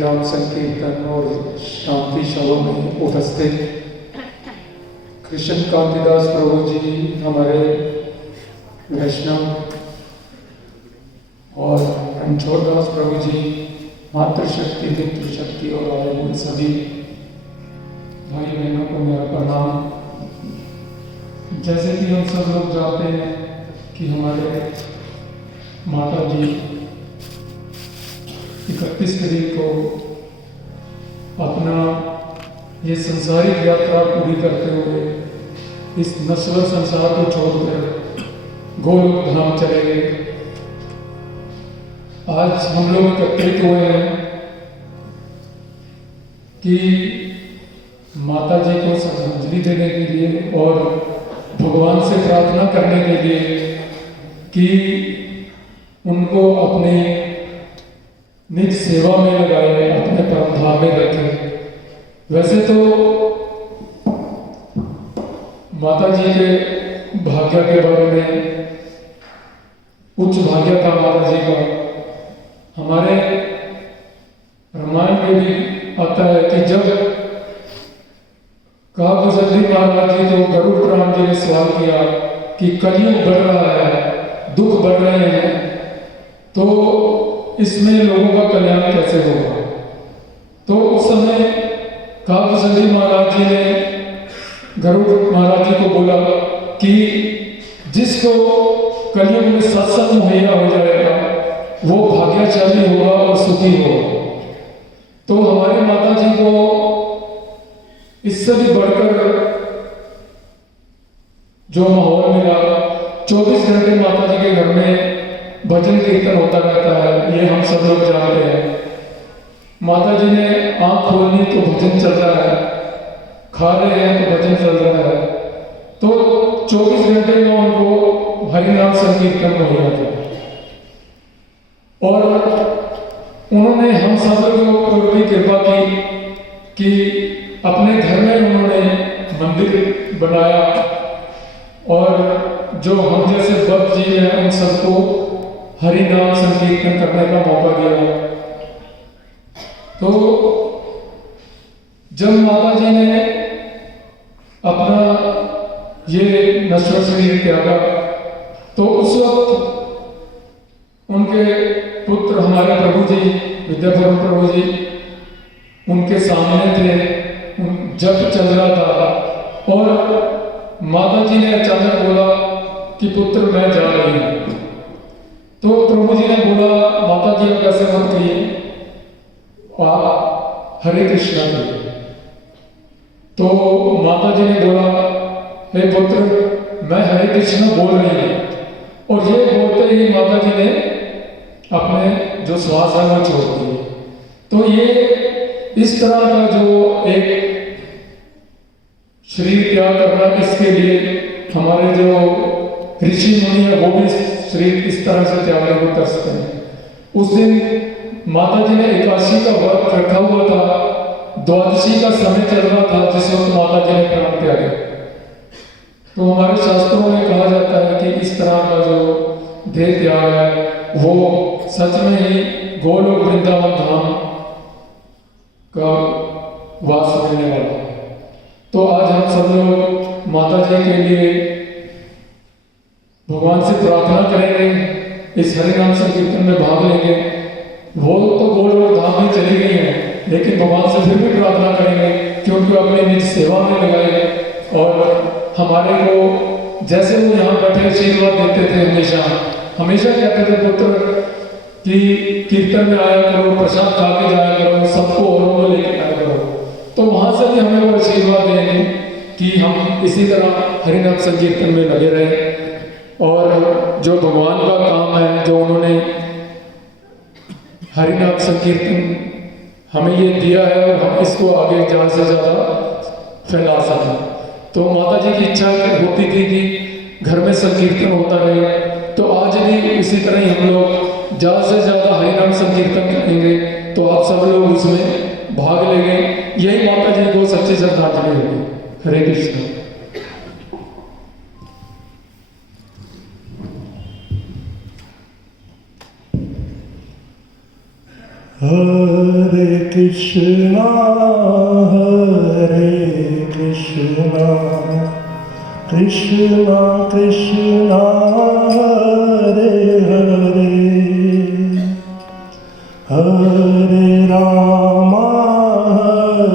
हरिनाम संकीर्तन और शांति सभा में उपस्थित कृष्ण कांतिदास प्रभु जी, हमारे वैष्णव, और रणछोड़दास प्रभु जी, मातृशक्ति, पितृशक्ति और आदि सभी भाई बहनों को मेरा प्रणाम। जैसे कि हम सब लोग जानते हैं कि हमारे माता जी 31 तारीख को अपना ये संसारिक यात्रा पूरी करते हुए इस नश्वर संसार को छोड़कर गोलोक धाम चले गए। आज हम लोग एकत्रित हुए हैं कि माता जी को श्रद्धांजलि देने के लिए और भगवान से प्रार्थना करने के लिए कि उनको अपने निज सेवा में लगाए, अपने परमधाम में रखें। वैसे तो माता जी के भाग्य के बारे में, उच्च भाग्य था माता जी का, हमारे रामायण में भी आता है कि जब काबुसंदी महाराज जी को गरुड़ पुराण जी ने सवाल किया कि कलयुग बढ़ रहा है, दुख बढ़ रहे हैं, तो इसमें लोगों का कल्याण कैसे होगा। तो उस समय काबुसंदी महाराज जी ने गरुड़ महाराज जी को बोला कि जिसको कलयुग में सत्संग मुहैया हो जाएगा वो भाग्यशाली होगा और सुखी होगा। तो हमारी माता जी को इससे भी बढ़कर जो माहौल मिला, 24 घंटे माता जी के घर में भजन कीर्तन होता रहता है, ये हम सब लोग जानते हैं। माता जी ने आंख खोलनी तो भजन चल रहा है, खा रहे हैं तो भजन चल रहा है। तो 24 घंटे में उनको हरिनाम संकीर्तन हो गया था और उन्होंने हम सब लोगों को भी कृपा की कि अपने घर में उन्होंने मंदिर बनाया और जो हम जैसे भक्त जी हैं उन सबको हरि नाम संकीर्तन करने का मौका दिया। तो जब माता जी ने अपना ये नश्वर शरीर त्यागा तो उस वक्त उनके पुत्र हमारे प्रभु जी, विद्याधर प्रभु जी, उनके सामने थे, जब चल रहा था और माता जी ने अचानक बोला कि पुत्र मैं जा रही हूं। तो प्रभु जी ने बोला, माता जी आप कैसे मत कहिए, आप हरे कृष्णा कहिए। तो माता जी ने बोला, हे पुत्र मैं हरे कृष्णा बोल रही हूं। और ये बोलते ही माता जी ने अपने जो श्वास है वो छोड़ दिए। तो ये इस तरह का जो एक शरीर त्याग करना, इसके लिए हमारे जो ऋषि मुनि है वो भी शरीर इस तरह से त्यागने को तरसते हैं। उस दिन माता जी ने एकादशी का व्रत रखा हुआ था, द्वादशी का समय चल रहा था जिस वक्त माता जी ने प्राण त्यागे। तो हमारे शास्त्रों में कहा जाता है कि इस तरह का जो देह त्याग है वो सच में ही गोलोक वृंदावन धाम का वास मिलने वाला है। तो आज हम सब लोग माता जी के लिए भगवान से प्रार्थना करेंगे, इस हरिनाम संकीर्तन में भाग लेंगे। वो तो गोलोक धाम में चली गई है, लेकिन भगवान से फिर भी प्रार्थना करेंगे क्योंकि अपने निज सेवा में लगाए और हमारे को जैसे वो यहाँ बैठे आशीर्वाद देते थे, हमेशा कहते थे पुत्र कि कीर्तन में आया करो, प्रसाद खा के जाया करो, सबको औरों को लेके आया करो। तो वहां से भी हमें वो आशीर्वाद देंगे कि हम इसी तरह हरिनाम संकीर्तन में लगे रहें और जो भगवान का काम है, जो उन्होंने हरिनाम संकीर्तन हमें ये दिया है और हम इसको आगे ज़्यादा से ज़्यादा फैला सकें। तो माता जी की इच्छा होती थी कि घर में संकीर्तन होता रहे, तो आज भी इसी तरह ही हम लोग ज़्यादा से ज़्यादा हरिनाम संकीर्तन करेंगे। तो आप सब लोग उसमें भाग लेंगे, यही माता जी को सच्ची श्रद्धांजलि होगी। हरे कृष्ण। हरे Krishna, Hare Krishna, Krishna Krishna, Hare Hare, Hare Rama,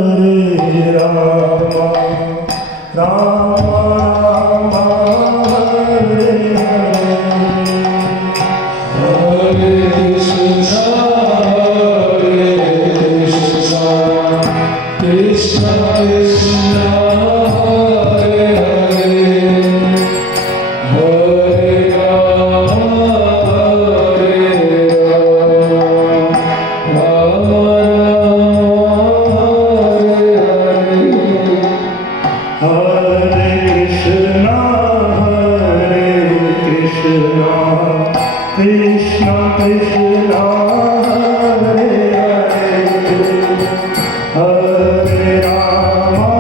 Hare Rama, Rama Rama, Hare Hare, Hare Krishna, Krishna Krishna, Hare Hare, Hare Rama, Hare Rama, Hare Krishna, Krishna Krishna, Hare Hare, Hare Rama,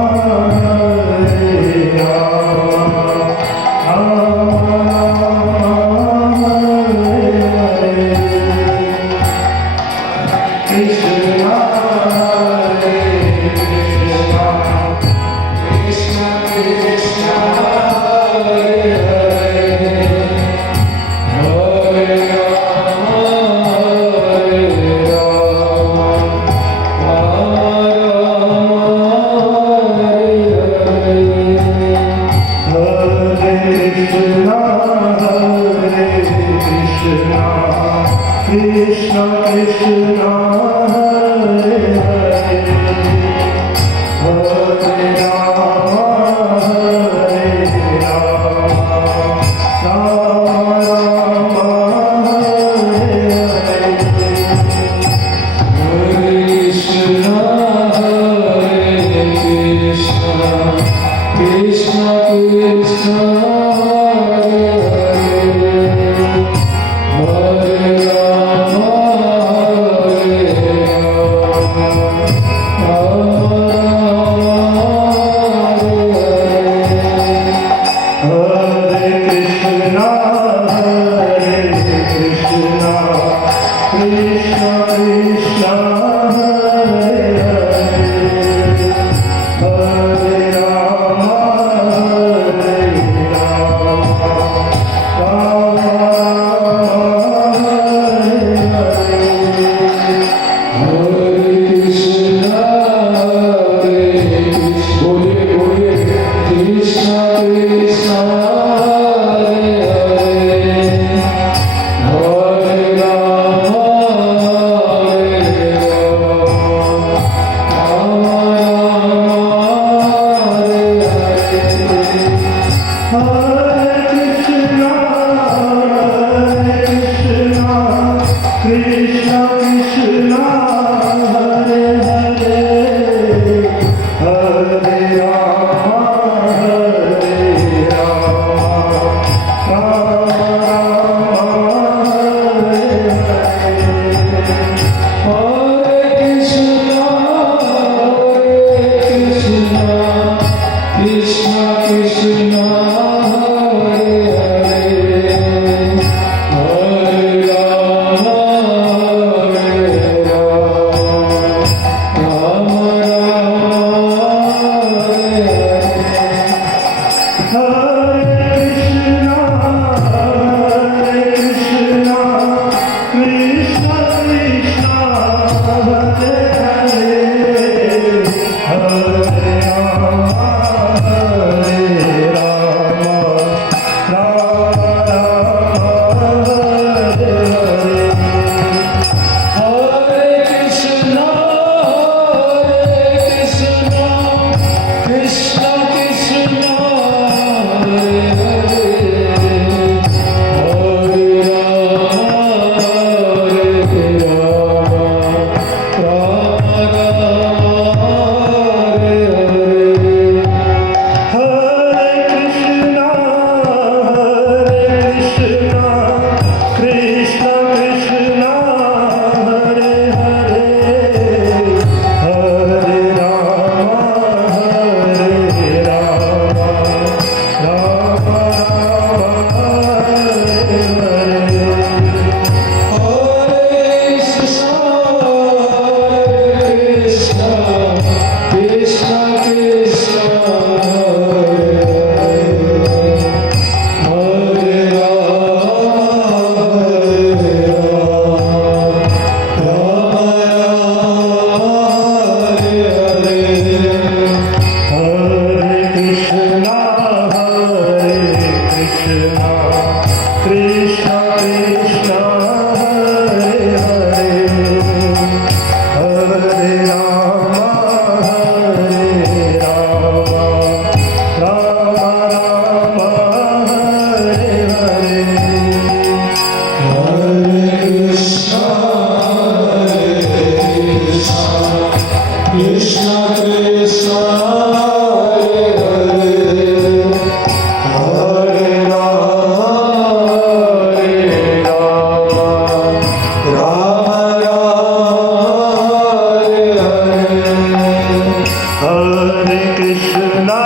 Hare Krishna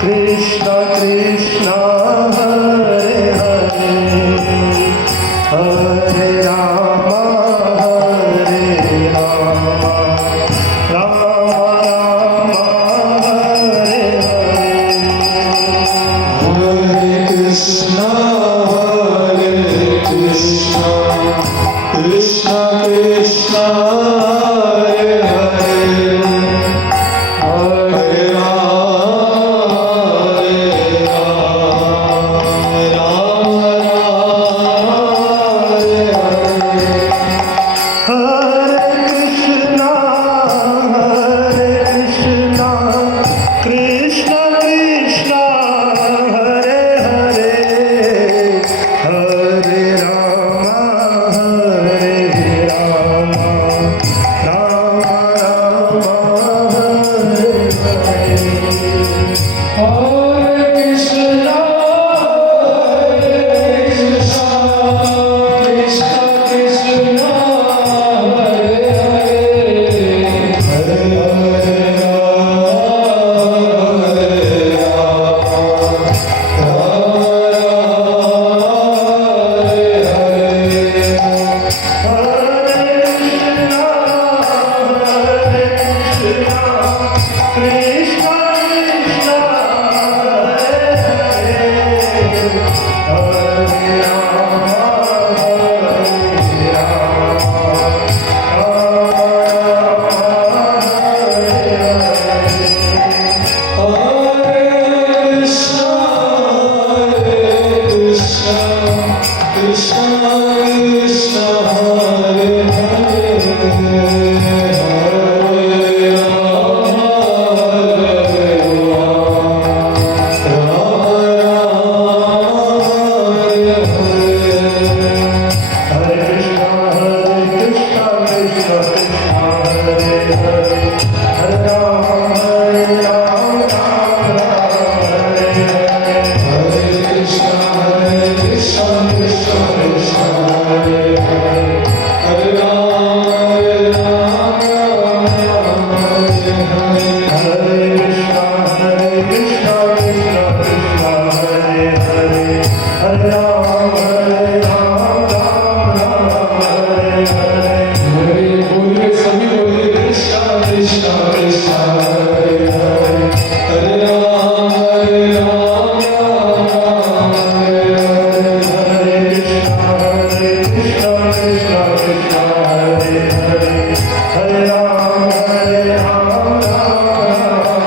Krishna Krishna Hare Hare Hare Rama Rama Rama Hare Hare Krishna Krishna Krishna Hare Hare Hare Rama Rama Hare Hare Krishna Krishna Krishna Hare Hare Hare Rama Rama Rama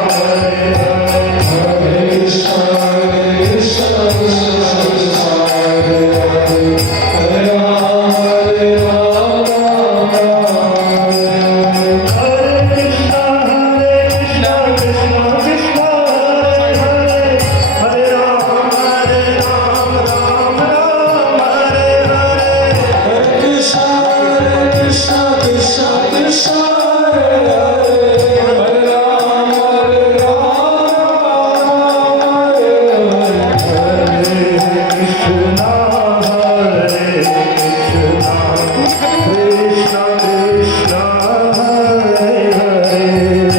Hare Hare Hare Krishna Krishna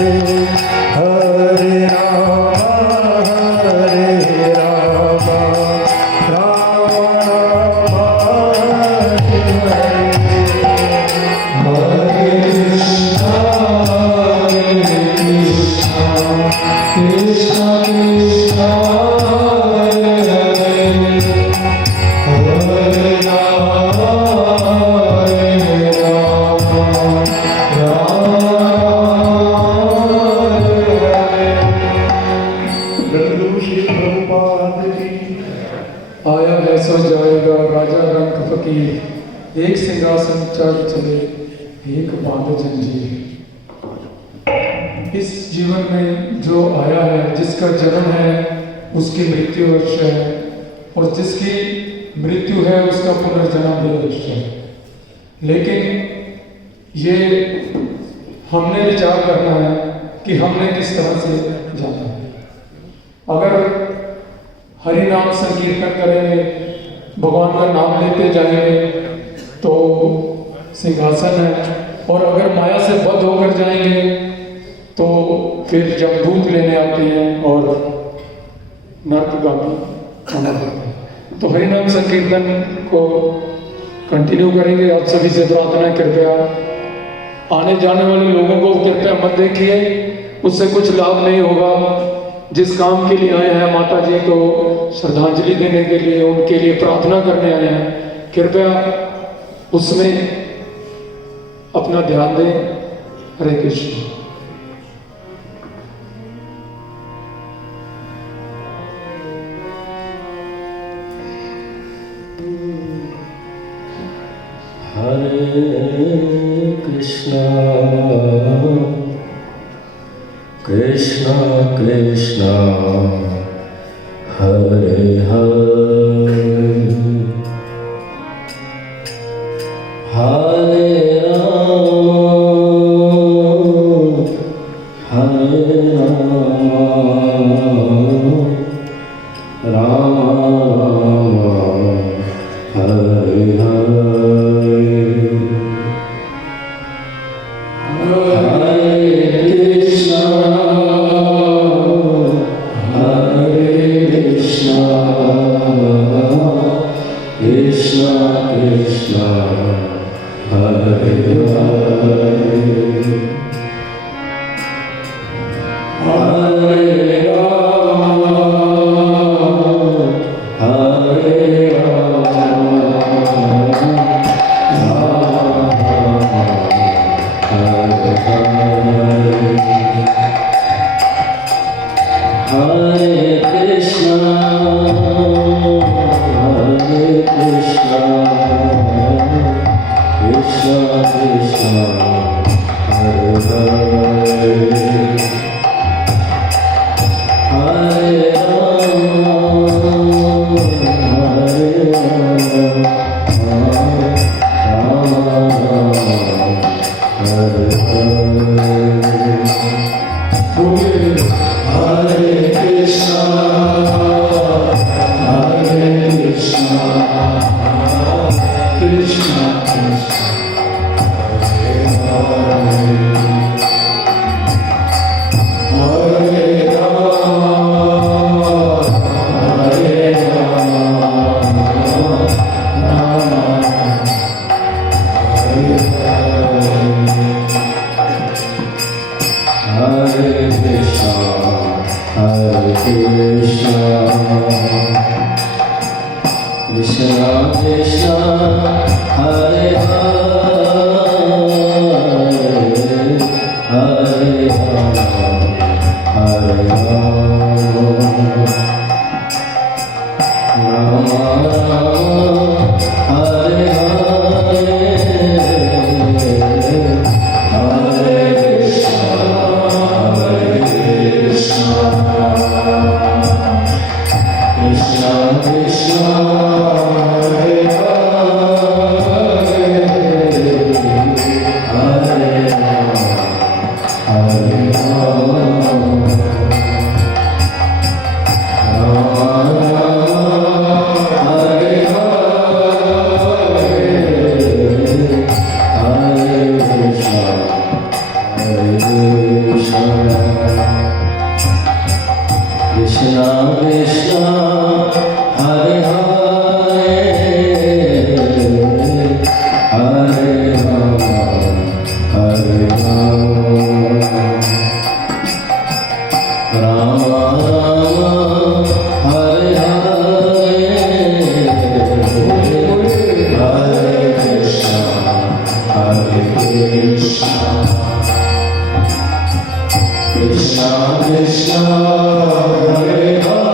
Krishna Hare आया है सो जाएगा राजा रंग फकीर एक सिंहासन चढ़ चले एक बांध जंजीर। इस जीवन में जो आया है, जिसका जन्म है उसकी मृत्यु अवश्य है, और जिसकी मृत्यु है उसका पुनर्जन्म भी अवश्य है। लेकिन ये हमने विचार करना है कि हमने किस तरह से जाना है। अगर हरि नाम संकीर्तन करेंगे, भगवान का नाम लेते जाएंगे, तो सिंहासन है और अगर माया से बद्ध होकर जाएंगे तो फिर जमदूत लेने आते हैं और नरकगामी होना पड़ता है। तो हरिनाम संकीर्तन को कंटिन्यू करेंगे। आप सभी से प्रार्थना है, कृपया आने जाने वाले लोगों को कृपया मत देखिए, उससे कुछ लाभ नहीं होगा। जिस काम के लिए आए हैं माता जी को श्रद्धांजलि देने के लिए, उनके लिए प्रार्थना करने आए हैं, कृपया उसमें अपना ध्यान दें। हरे कृष्ण। हरे कृष्णा कृष्णा कृष्णा हरे हरे, हरे राम राम हरे हरे, हरे कृष्णा कृष्णा कृष्णा हरे हरे, हरे राम हरे Hare Krishna, Krishna Krishna, Hare Hare, Hare Ram, Hare Ram, Hare Hare. Hare Krishna, Krishna Krishna, Hare Ram, Hare Ram, Rama Hare Hare, Hare Krishna, Hare Krishna, Krishna Krishna, Hare Hare, Hare Rama, Hare Rama, Rama Rama, Hare Hare, Hare Krishna, Hare Krishna, Krishna Krishna, Hare Hare, Hare Rama, Hare Rama, Rama Rama, Hare Hare, Hare Krishna, Hare Krishna, Krishna Krishna, Hare Hare, Hare Rama, Hare Rama, Rama Rama, Hare Hare, Hare Krishna, Hare Krishna, Krishna Krishna, Hare Hare,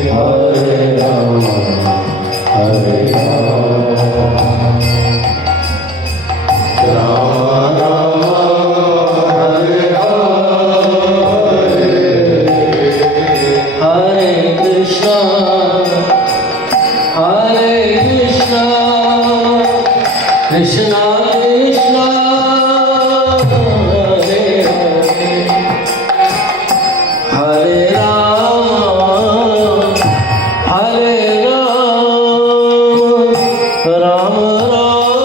Hare Rama, Hare Rama, Rama Rama, Hare Hare, Hare Krishna, Hare Krishna, Krishna Krishna, Hare Hare, Hare Rama, Hare Rama, Rama Rama,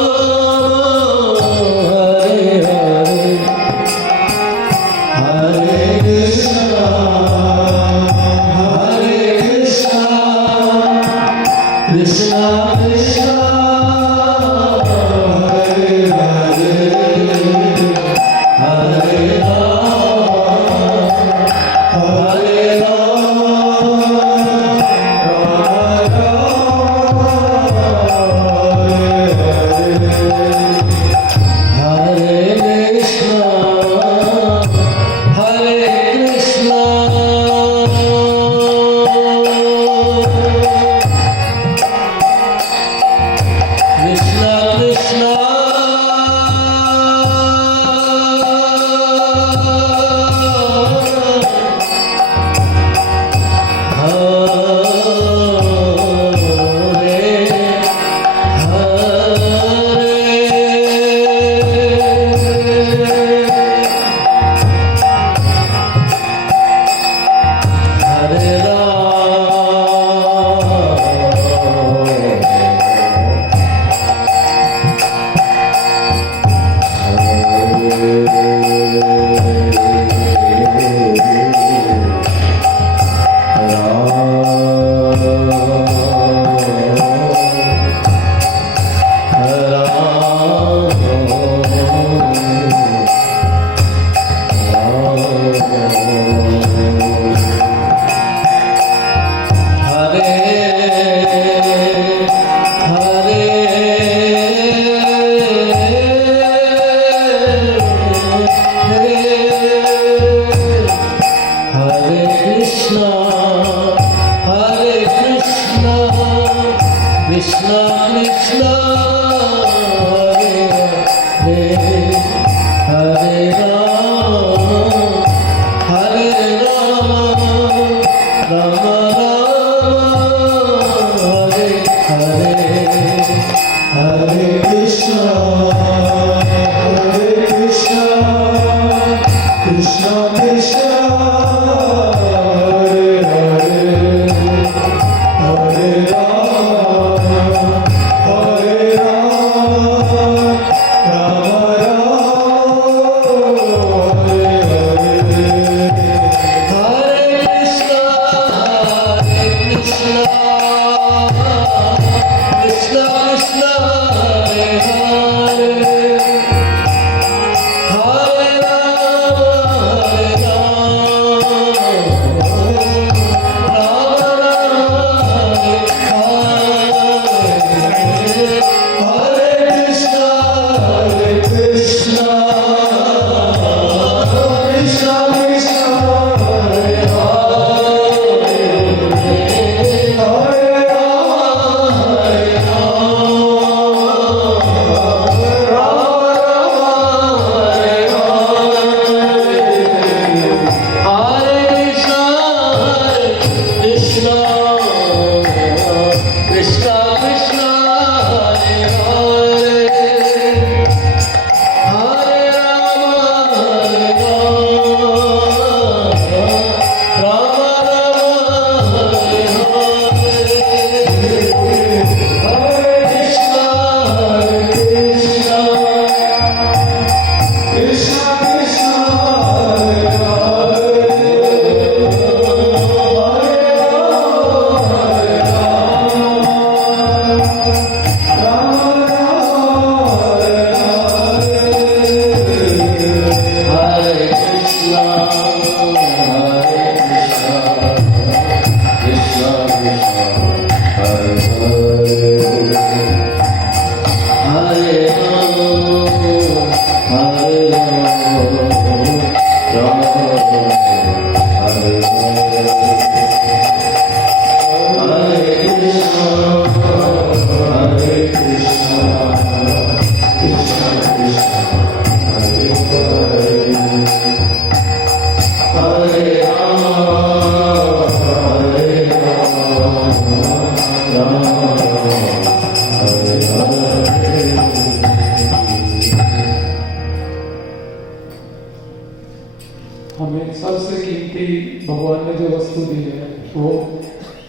हमें सबसे कीमती भगवान ने जो वस्तु दी है वो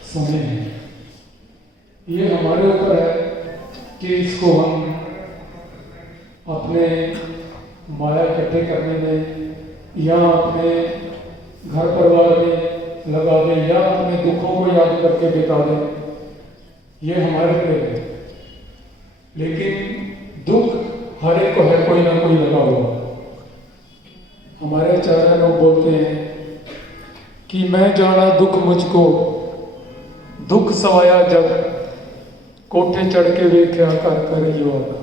समय है। ये हमारे ऊपर है कि इसको हम अपने माया इकट्ठे करने में या अपने घर परिवार में लगा दें या अपने दुखों को याद करके बिता दें, ये हमारे पे है। लेकिन दुख हर एक को है, कोई ना कोई लगा हुआ। हमारे आचार्य लोग बोलते हैं कि मैं जाना दुख मुझको, दुख सवाया जब कोठे चढ़ के वेख्या कर कर योग।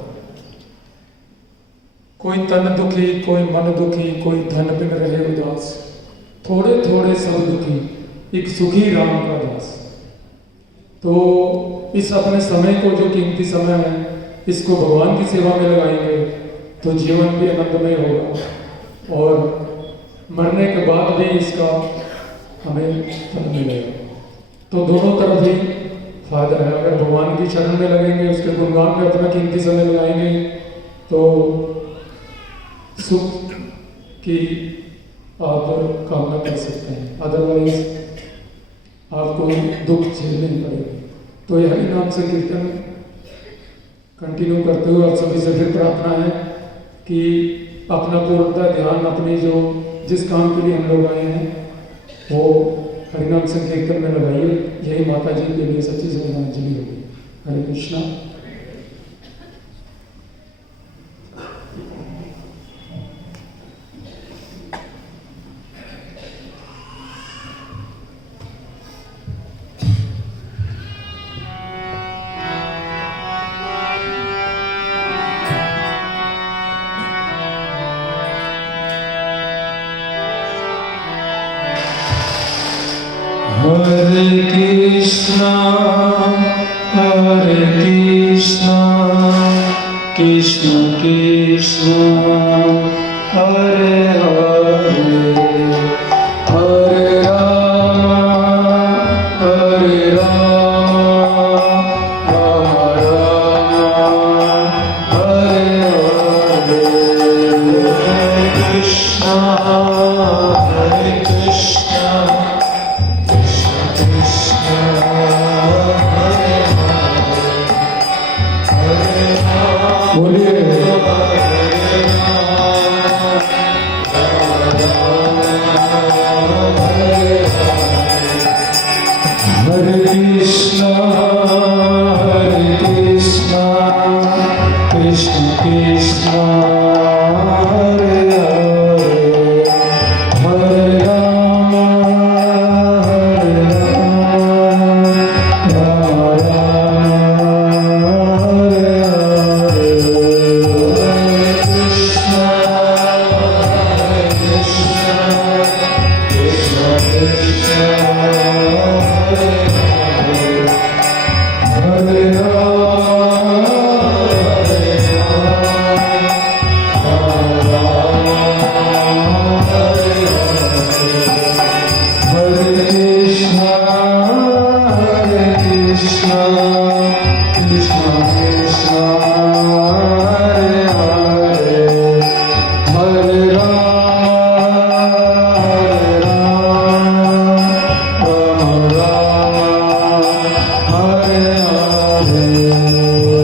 कोई तन दुखी, कोई मन दुखी, कोई धन बिन रहे उदास, थोड़े थोड़े सब दुखी, एक सुखी राम का दास। तो इस अपने समय को, जो कीमती समय है, इसको भगवान की सेवा में लगाएंगे तो जीवन भी आनंदमय होगा और मरने के बाद भी इसका हमें फल मिलेगा। तो दोनों तरफ ही फायदा है। अगर भगवान की शरण में लगेंगे, उसके गुणगान में अपना कीमती समय लगाएंगे तो सुख की आप कामना कर सकते हैं, अदरवाइज आपको दुख झेलने पड़ेगा। तो यही नाम से कीर्तन कंटिन्यू करते हुए आप सभी से फिर प्रार्थना है कि अपना पूर्णतः ध्यान अपनी जो जिस काम के लिए हम लोग आए हैं वो हरिनाम संकीर्तन में लगाइए। यही माता जी के लिए सच्ची श्रद्धांजलि होगी। हरे Krishna. Hare Krishna, Krishna Krishna Hare Hare, Hare Rama, Hare Rama, Rama Rama, Hare Hare, Hare Krishna, Hare Krishna, Krishna Krishna, Hare Hare, Hare Rama, बोलिए Hare Krishna, Hare Krishna, Krishna Krishna, Hare Hare, Hare Rama, Hare Rama, Rama Rama, Hare Hare, Hare Krishna, Hare Krishna, Krishna Krishna, Hare Hare Rama, Hare Hare Krishna, Hare Krishna, Krishna Krishna, Hare Hare, Hare Rama, Hare Rama, Rama Rama, Hare Hare,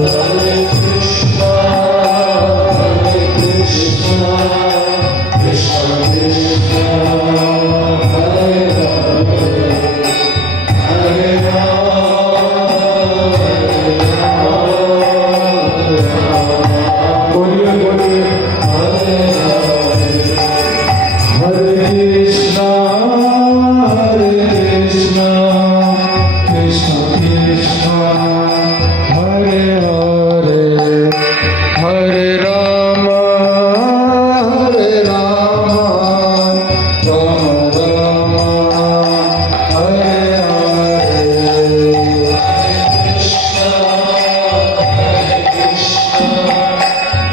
Hare Krishna, Hare Krishna, Krishna Krishna, Hare Hare, Hare बोलिए बोलिए Hare Krishna, Hare Krishna, Krishna Krishna, Hare Hare, Hare Rama, Hare Rama, Rama Rama, Hare Hare,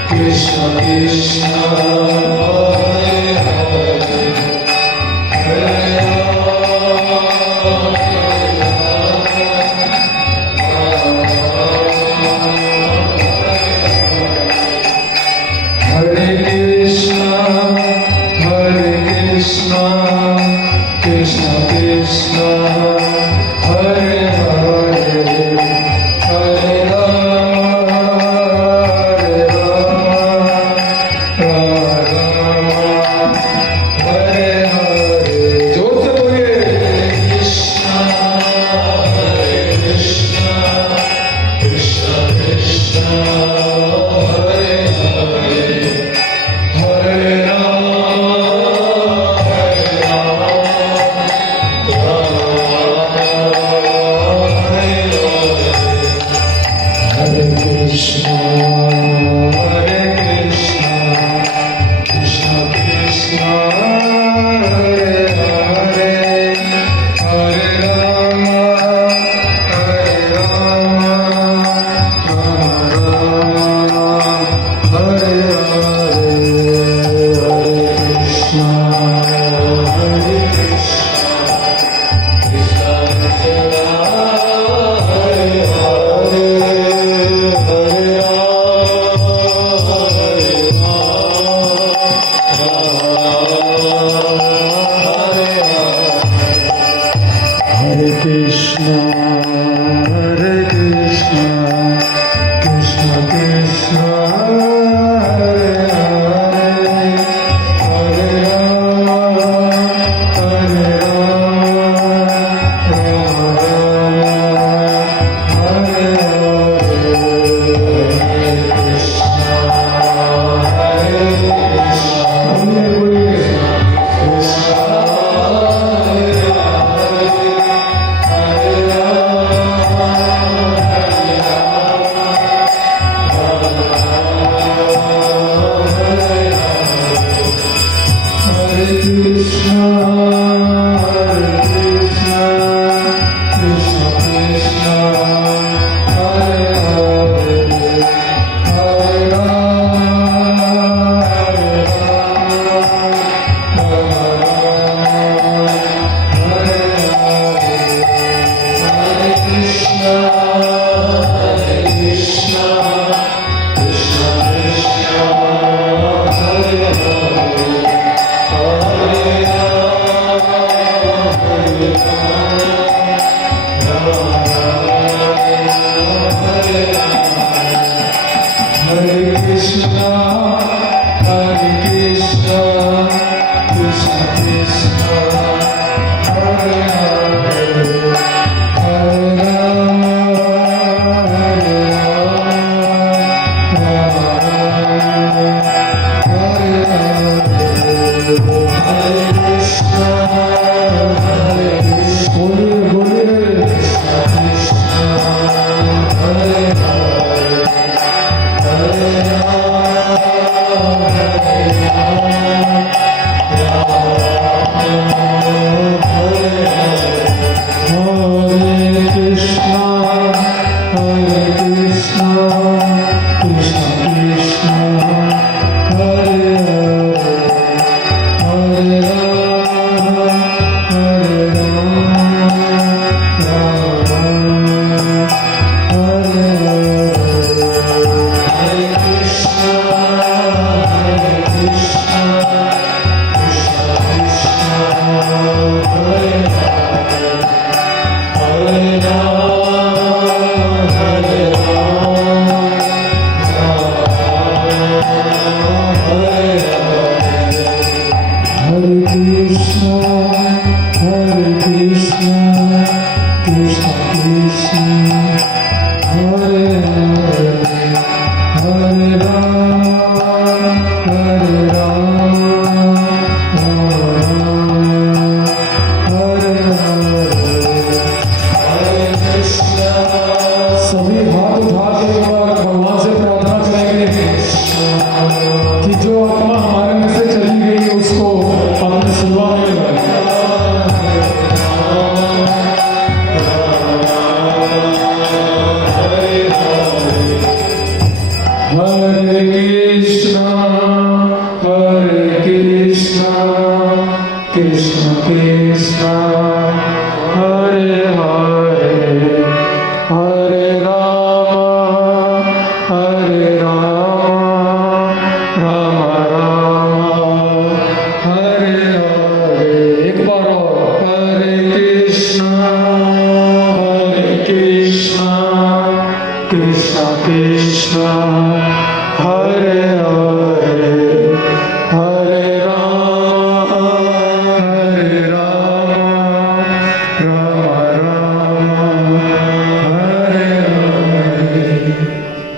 Krishna Krishna, Hare Hare, Hare Krishna, Hare Krishna, Krishna Krishna, Hare Hare, Hare Rama, Hare Rama, Rama Rama, Hare Hare, जोर से बोलिए, Krishna, Hare Krishna, Krishna Krishna, Hare Hare,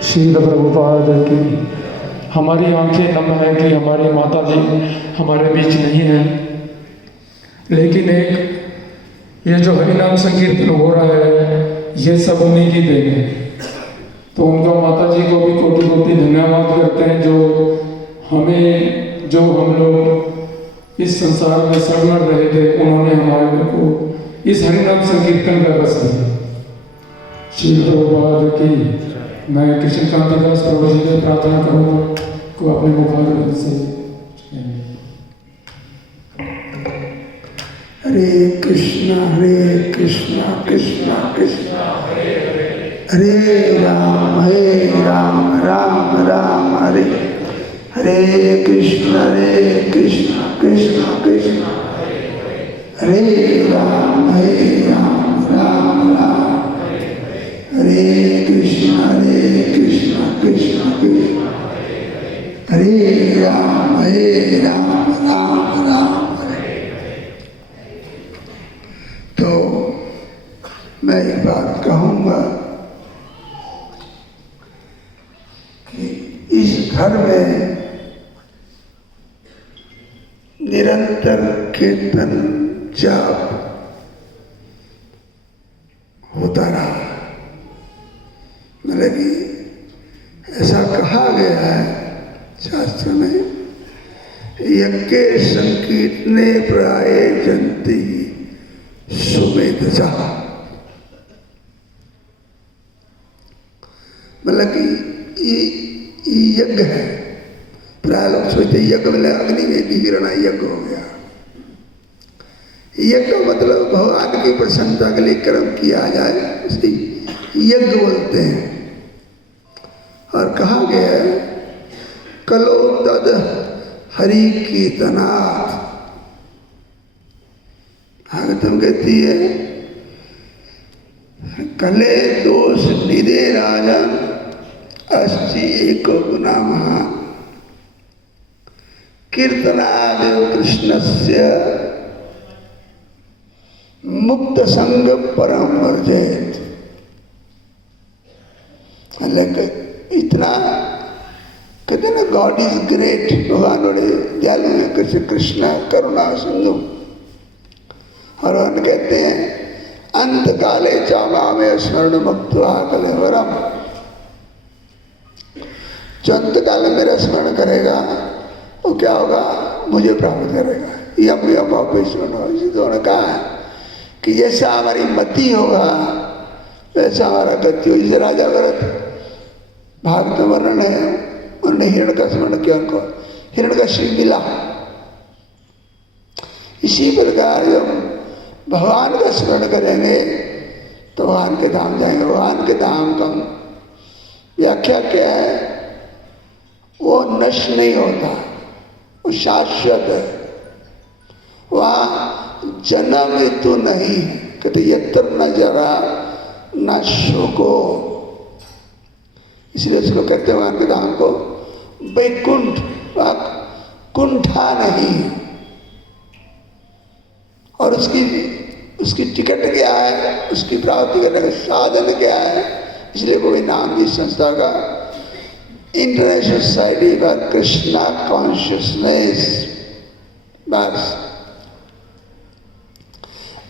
Srila Prabhupada की। हमारी आंखें नम है कि हमारी माता जी हमारे बीच नहीं है, लेकिन एक ये जो हरिनाम संकीर्तन हो रहा है ये सब उन्हीं की देन है। तो उनका माता जी को भी कोटि कोटि धन्यवाद करते हैं, जो हम लोग इस संसार में शरण रहे थे, उन्होंने हमारे को इस हरिनाम संकीर्तन का रस दिया। श्री प्रभुपाद की। मैं कृष्णकांत दास प्रभु जी से प्रार्थना करूँगा को अपने मुखार से। हरे कृष्णा कृष्णा कृष्णा हरे राम राम राम हरे हरे कृष्णा कृष्णा कृष्णा हरे राम राम राम हरे कृष्णा कृष्णा कृष्णा हरे राम राम राम हरे। तो मैं एक बात कहूँगा कि इस घर में निरंतर कीर्तन जाप होता रहा। मतलब कि ऐसा कहा गया है शास्त्र में, यज्ञ संकीर्तने प्राय जंती सुमेधसा। मतलब कि ये यज्ञ है। प्राय लोग सोचते यज्ञ बोले अग्नि में गिरना यज्ञ हो गया। यज्ञ मतलब भगवान की प्रसन्नता के लिए कर्म किया जाए, उसे यज्ञ बोलते हैं। और कहा गया है कलो तद हरि कीर्तनात्। भागवतम कहती है कले दोष निधे राजन अस्ति एको गुना महान कीर्तनादेव कृष्णस्य मुक्त संग परम वर्जेत। इतना कहते ना गॉड इज ग्रेट, भगवान बड़े दयालु हैं, कृष्ण करुणा सिंधु। और भगवान कहते हैं अंत काले चामामे स्मरण मुक्त्वा कलेवरम, जो अंत काल में मेरा स्मरण करेगा वो क्या होगा, मुझे प्राप्त करेगा। यम यम इसी तो उन्होंने कहा है कि जैसा हमारी मति होगा वैसा हमारा गति हो। जैसे राजा भरत भागवत में वर्णन है, उन्होंने हिरण का स्मरण किया, उनको हिरण का श्री मिला। इसी प्रकार जब भगवान का स्मरण करेंगे तो भगवान के धाम जाएंगे। भगवान के धाम का व्याख्या क्या है, वो नष्ट नहीं होता, वो शाश्वत है, वहाँ जन्म मृत्यु नहीं है। कहते यत्र न जरा न शोको, इसलिए उसको कहते हैं भगवान के धाम को वैकुंठ, कुंठा नहीं। और उसकी टिकट क्या है, उसकी प्राप्ति करने का साधन क्या है, इसलिए कोई नाम भी संस्था का international society for Krishna consciousness. बस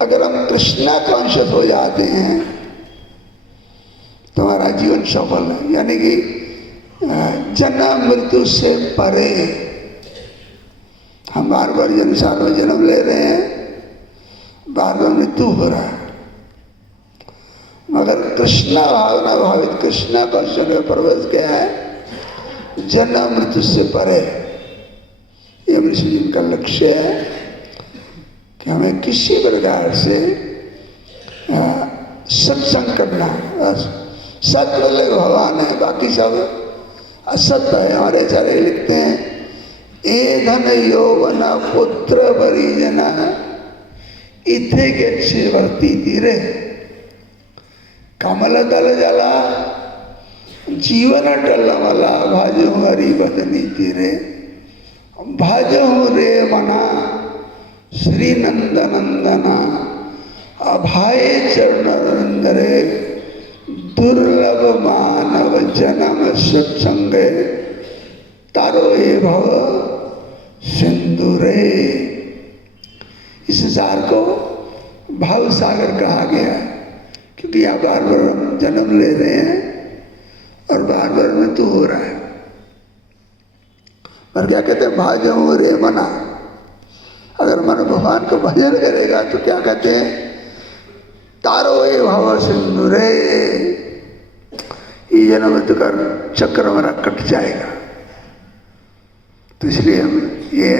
अगर हम कृष्णा कॉन्शियस हो जाते हैं तो हमारा जीवन सफल है, यानी कि जन्म मृत्यु से परे। हम बार बार संसार में जन्म ले रहे हैं, बार बार मृत्यु हो रहा है, मगर कृष्णा भावना भावित कृष्णा कॉन्शियस का प्रवेश क्या है, जन्म मृत्यु से परे। ये मनुष्य जीवन का लक्ष्य है कि हमें किसी प्रकार से सत्संग करना। सत्य वाले भगवान है, बाकी सब असत्य है। हमारे आचार्य लिखते हैं ए धन यौवन पुत्र परिजना इथे के वर्ती तीरे, कमल दल जला जीवन टलमला भाजो हरि बदनी तीरे, भाजो रे मना श्री नंद नंदना अभाए चरणरे, दुर्लभ मानव जन्म सत्संगे तारो ए भव सिंधुरे। इस संसार को भाव सागर कहा गया क्योंकि यहाँ बार बार हम जन्म ले रहे हैं और बार बार मृत्यु हो रहा है। पर क्या कहते हैं, भाजो रे मना, अगर मन भगवान को भजन करेगा तो क्या कहते हैं, तारो ए भव सिंधु रे, ये जन्म मृत्यु का चक्र हमारा कट जाएगा। तो इसलिए हम ये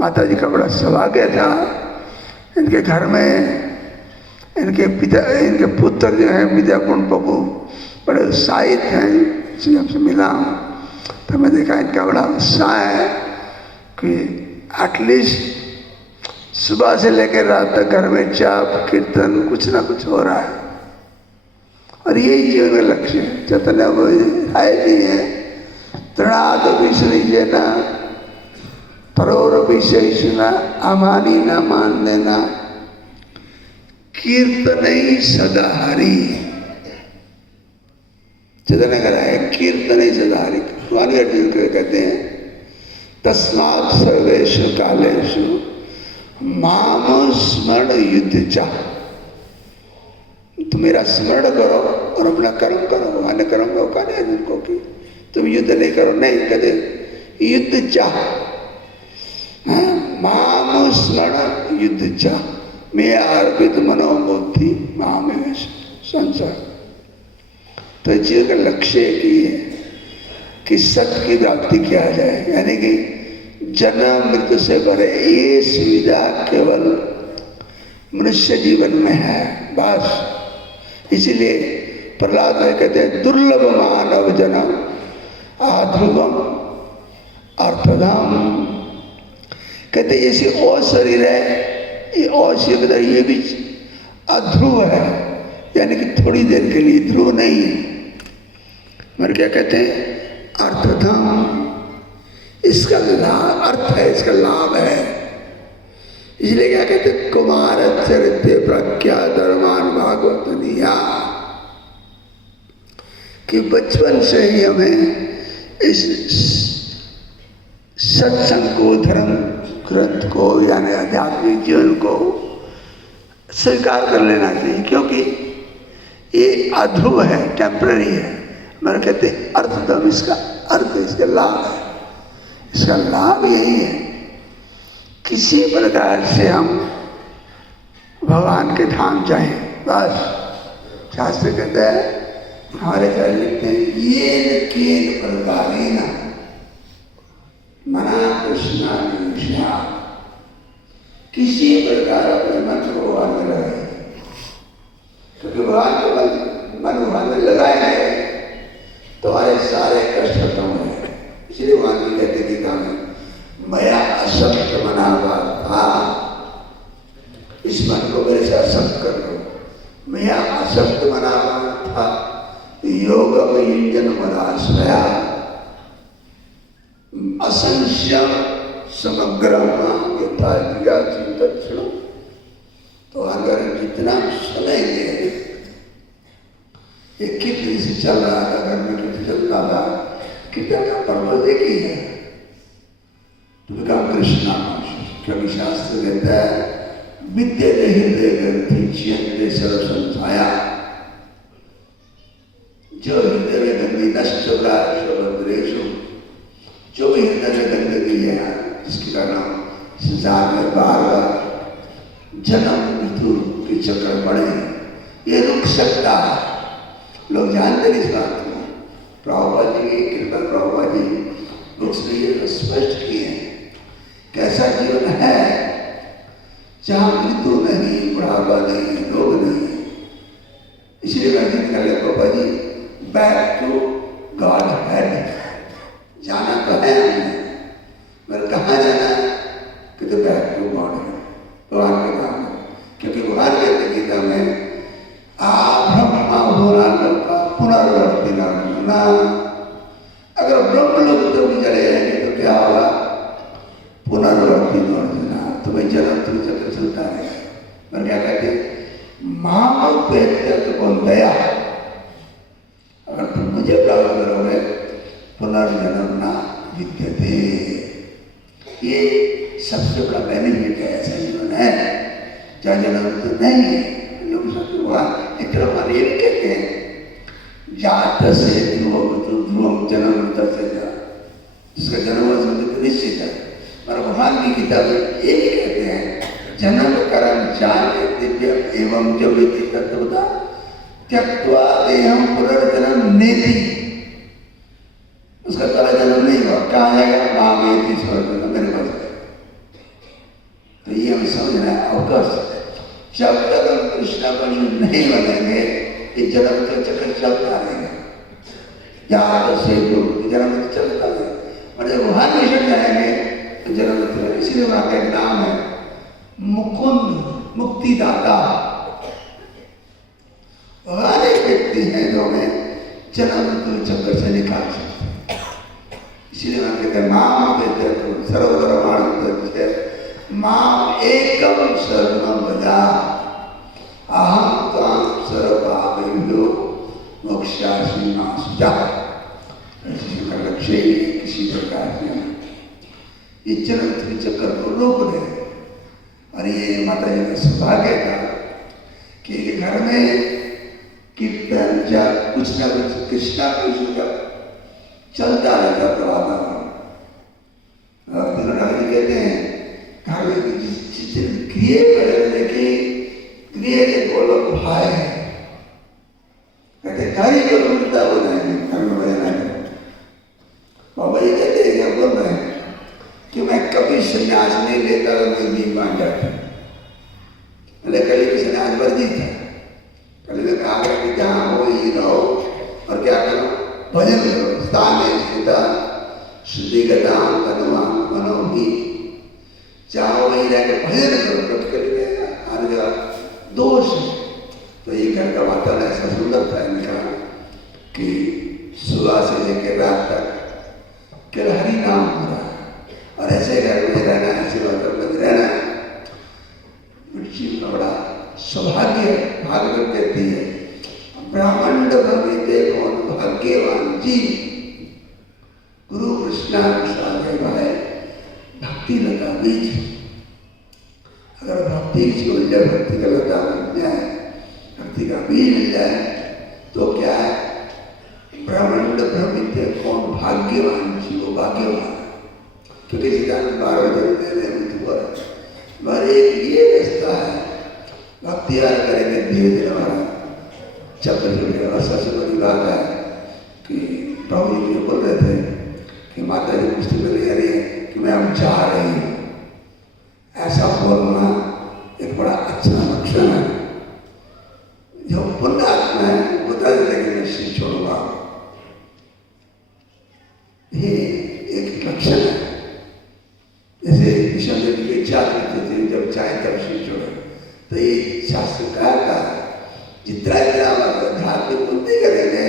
माता जी का बड़ा सौभाग्य था, इनके घर में इनके पिता, इनके पुत्र जो हैं विद्यापूर्ण प्रभु बड़े उत्साहित हैं। इसलिए हमसे मिला तो मैं देखा इनका बड़ा उत्साह है कि एटलीस्ट सुबह से लेकर रात तक घर में जाप कीर्तन कुछ ना कुछ हो रहा है। और यही जीवन का लक्ष्य है। चैतन्य आए भी है, तृणाद विसृजना तरोर विशेषना अमानी न मान देना, कीर्तन ही सदा हरि। चैतन्य कह रहा है कीर्तन ही सदा हरि। भगवान अर्जुन को कहते हैं तस्मात् सर्वेषु कालेषु माम स्मरण युद्ध चाह, तुम मेरा स्मरण करो और अपना कर्म करो। अन्य कर्म का औका नहीं अर्जुन को कि तुम युद्ध नहीं करो, नहीं, कहते युद्ध चाह, माम स्मरण युद्ध चाह, मैं अर्पित मनोबुद्धि महामेश संसार। तो जीवन का लक्ष्य कि सत्य की प्राप्ति किया जाए, यानी कि जन्म मृत्यु से परे। ये सुविधा केवल मनुष्य जीवन में है बस। इसीलिए प्रहलाद में कहते हैं दुर्लभ मानव जन्म आध्रुवम अर्थधाम। कहते ऐसी और शरीर है, ये और शरीर ये भी अध्रुव है, यानी कि थोड़ी देर के लिए, ध्रुव नहीं है। मगर क्या कहते हैं अर्थधाम, इसका लाभ अर्थ है, इसका लाभ है। इसलिए क्या कहते हैं कुमार चरित्र प्रज्ञा धर्मान भागवत निया, कि बचपन से ही हमें इस सत्संग को, धर्म ग्रंथ को, यानी आध्यात्मिक जीवन को स्वीकार कर लेना चाहिए, क्योंकि ये अध्रुव है, टेम्पररी है। मैंने कहते अर्थदम इसका अर्थ, इसका लाभ है। इसका लाभ यही है, किसी प्रकार से हम भगवान के धाम जाएं, बस। शास्त्र कहते हैं, हमारे चाहे लिखते हैं, ये केन प्रकारेण मना कृष्णा निष्ठा, किसी प्रकार अपने मन को भगवान में लगाए, क्योंकि भगवान को मन भगवान में लगाए तो हमारे सारे कष्ट खत्म हो गए। इसलिए भगवान जी कहते गीता में, मया असक्त मना था, इस मन को मेरे से असक्त कर दो। मया असक्त मना था, योग युंजन मदाश्रया, असंशय समग्र यथा चिंतन। तो अगर जितना सुनेंगे, ये कीर्तन से चल रहा था, घर में कीर्तन चलता था, कीर्तन का पर्पज एक ही है, तो विकाम कृष्णा, क्योंकि शास्त्र कहता है, विद्यते हृदय ग्रंथि चियन्ते सर्व संसाया, जो हृदय में गंदी नष्ट हो रहा है, जो भी हृदय में गंदगी है, जिसके कारण संसार में बार बार जन्म मृत्यु के चक्कर पड़े, ये रुक सकता है। लोग जानते नहीं इस बात को। प्रभुपाद जी की कृपा, प्रभुपाद जी बुक्स में ये स्पष्ट किए हैं, कैसा जीवन है जहाँ मृत्यु नहीं, बुढ़ापा नहीं, रोग नहीं। इसलिए मैं जिद कर ले Prabhupada ji, back to God head, जाना तो है हमने, मगर कहाँ जाना है, कि तो बैक टू गॉड हेड, भगवान के नाम है। क्योंकि भगवान कहते गीता में, ब्रह्मा होना लोका पुनर्वर्ती ना, अगर ब्रह्म लोग तो भी चले जाएंगे तो क्या होगा, पुनर्वर्ती ना, तुम्हें जन्म तुम चक्कर चलता रहेगा। पर क्या कहते, माम पेत्य कौन दया, अगर तुम मुझे प्राप्त करोगे, पुनर्जन्म ना विद्यते। ये सबसे बड़ा बेनिफिट है, ऐसा जीवन है जहाँ जन्म तो नहीं है। लोग एक तरफ ये भी कहते हैं, जात से ध्रुवम जन्म से जा, जिसका जन्म तो निश्चित है। पर भगवान की किताब ये भी कहते हैं, जन्म कर्म जाने दिव्य एवं जब तत्वता त्यक्त्वा देहम पुनर्जन्म नेति, उसका सारा जन्म नहीं हुआ, कहाँ जाएगा, मामेति स्वर्ग, मेरे पास। तो ये हमें समझना है, अवकाश जब तक हम कृष्णा पर नहीं बनेंगे, ये जन्म का चक्कर चलता रहेगा, जहाँ से जन्म चलता है। और जब वहाँ मिशन जाएंगे तो जन्म चलेगा। इसीलिए वहाँ का एक नाम है मुकुंद, मुक्तिदाता। वहाँ एक व्यक्ति है जो हमें जन्म चक्कर से निकाल सकते हैं। इसीलिए वहाँ कहते हैं, माम वेद सर्वधर्माण माम एकम शरणम व्रजा, अहम त्वां सर्वपापेभ्यो मोक्षामि मा शुचः। लक्ष्य किसी प्रकार से ये जन्म के चक्कर को रोक रहे। और ये माता जी का सौभाग्य था कि घर में कीर्तन या कुछ ना कुछ कृष्णा कृष्ण का चलता रहता प्रभाव। कहते हैं घर में जितने क्रिय बदलने की क्रिय के बोलो भाई है, कहते घर ही को उल्टा बनाएंगे, घर में बनाएंगे। बाबा जी कहते हैं, क्या बोल रहे हैं कि मैं कभी संन्यास नहीं लेता, मैं भी मान जाता। बोले कली की संन्यास वर्जित है। कली ने कहा कि जहाँ हो ही रहो, और क्या करो, भजन करो, स्थान स्थिता शुद्धि गताम तनुवाम मनो ही, चाहो वही रहकर भजन करो। कट करेंगे हर जगह दोष है। तो ये घर का वातावरण ऐसा सुंदर था इनका कि सुबह से लेकर रात तक केवल हरि नाम हो रहा है। और ऐसे घर में रहना, ऐसे वातावरण में रहना शिव का बड़ा सौभाग्य है। भागवत कहती है, ब्राह्मण भविते कौन भाग्यवान जी, भक्ति लता बीज, अगर भक्ति की मिल जाए, भक्ति का लता मिल जाए, भक्ति का बीज मिल जाए तो क्या है, ब्रह्मांड भ्रमित है कौन भाग्यवान जीव, भाग्यवान। क्योंकि सिद्धांत 12 मगर एक ये रास्ता है, भक्ति यार करेंगे धीरे धीरे हमारा चक्कर जुड़ेगा। सबसे बड़ी बात है कि प्रभु जी बोल रहे थे कि माता जी मुझसे बोले अरे कि मैं अब जा रही हूँ, ऐसा बोलना एक बड़ा अच्छा लक्षण है। जो पुण्य आत्मा है बता देते कि मैं श्री छोड़ूंगा, ये एक लक्षण है। जैसे कृष्ण देव की इच्छा करते थे जब चाहे तब श्री छोड़े, तो ये शास्त्र का जितना इतना आध्यात्मिक बुद्धि करेंगे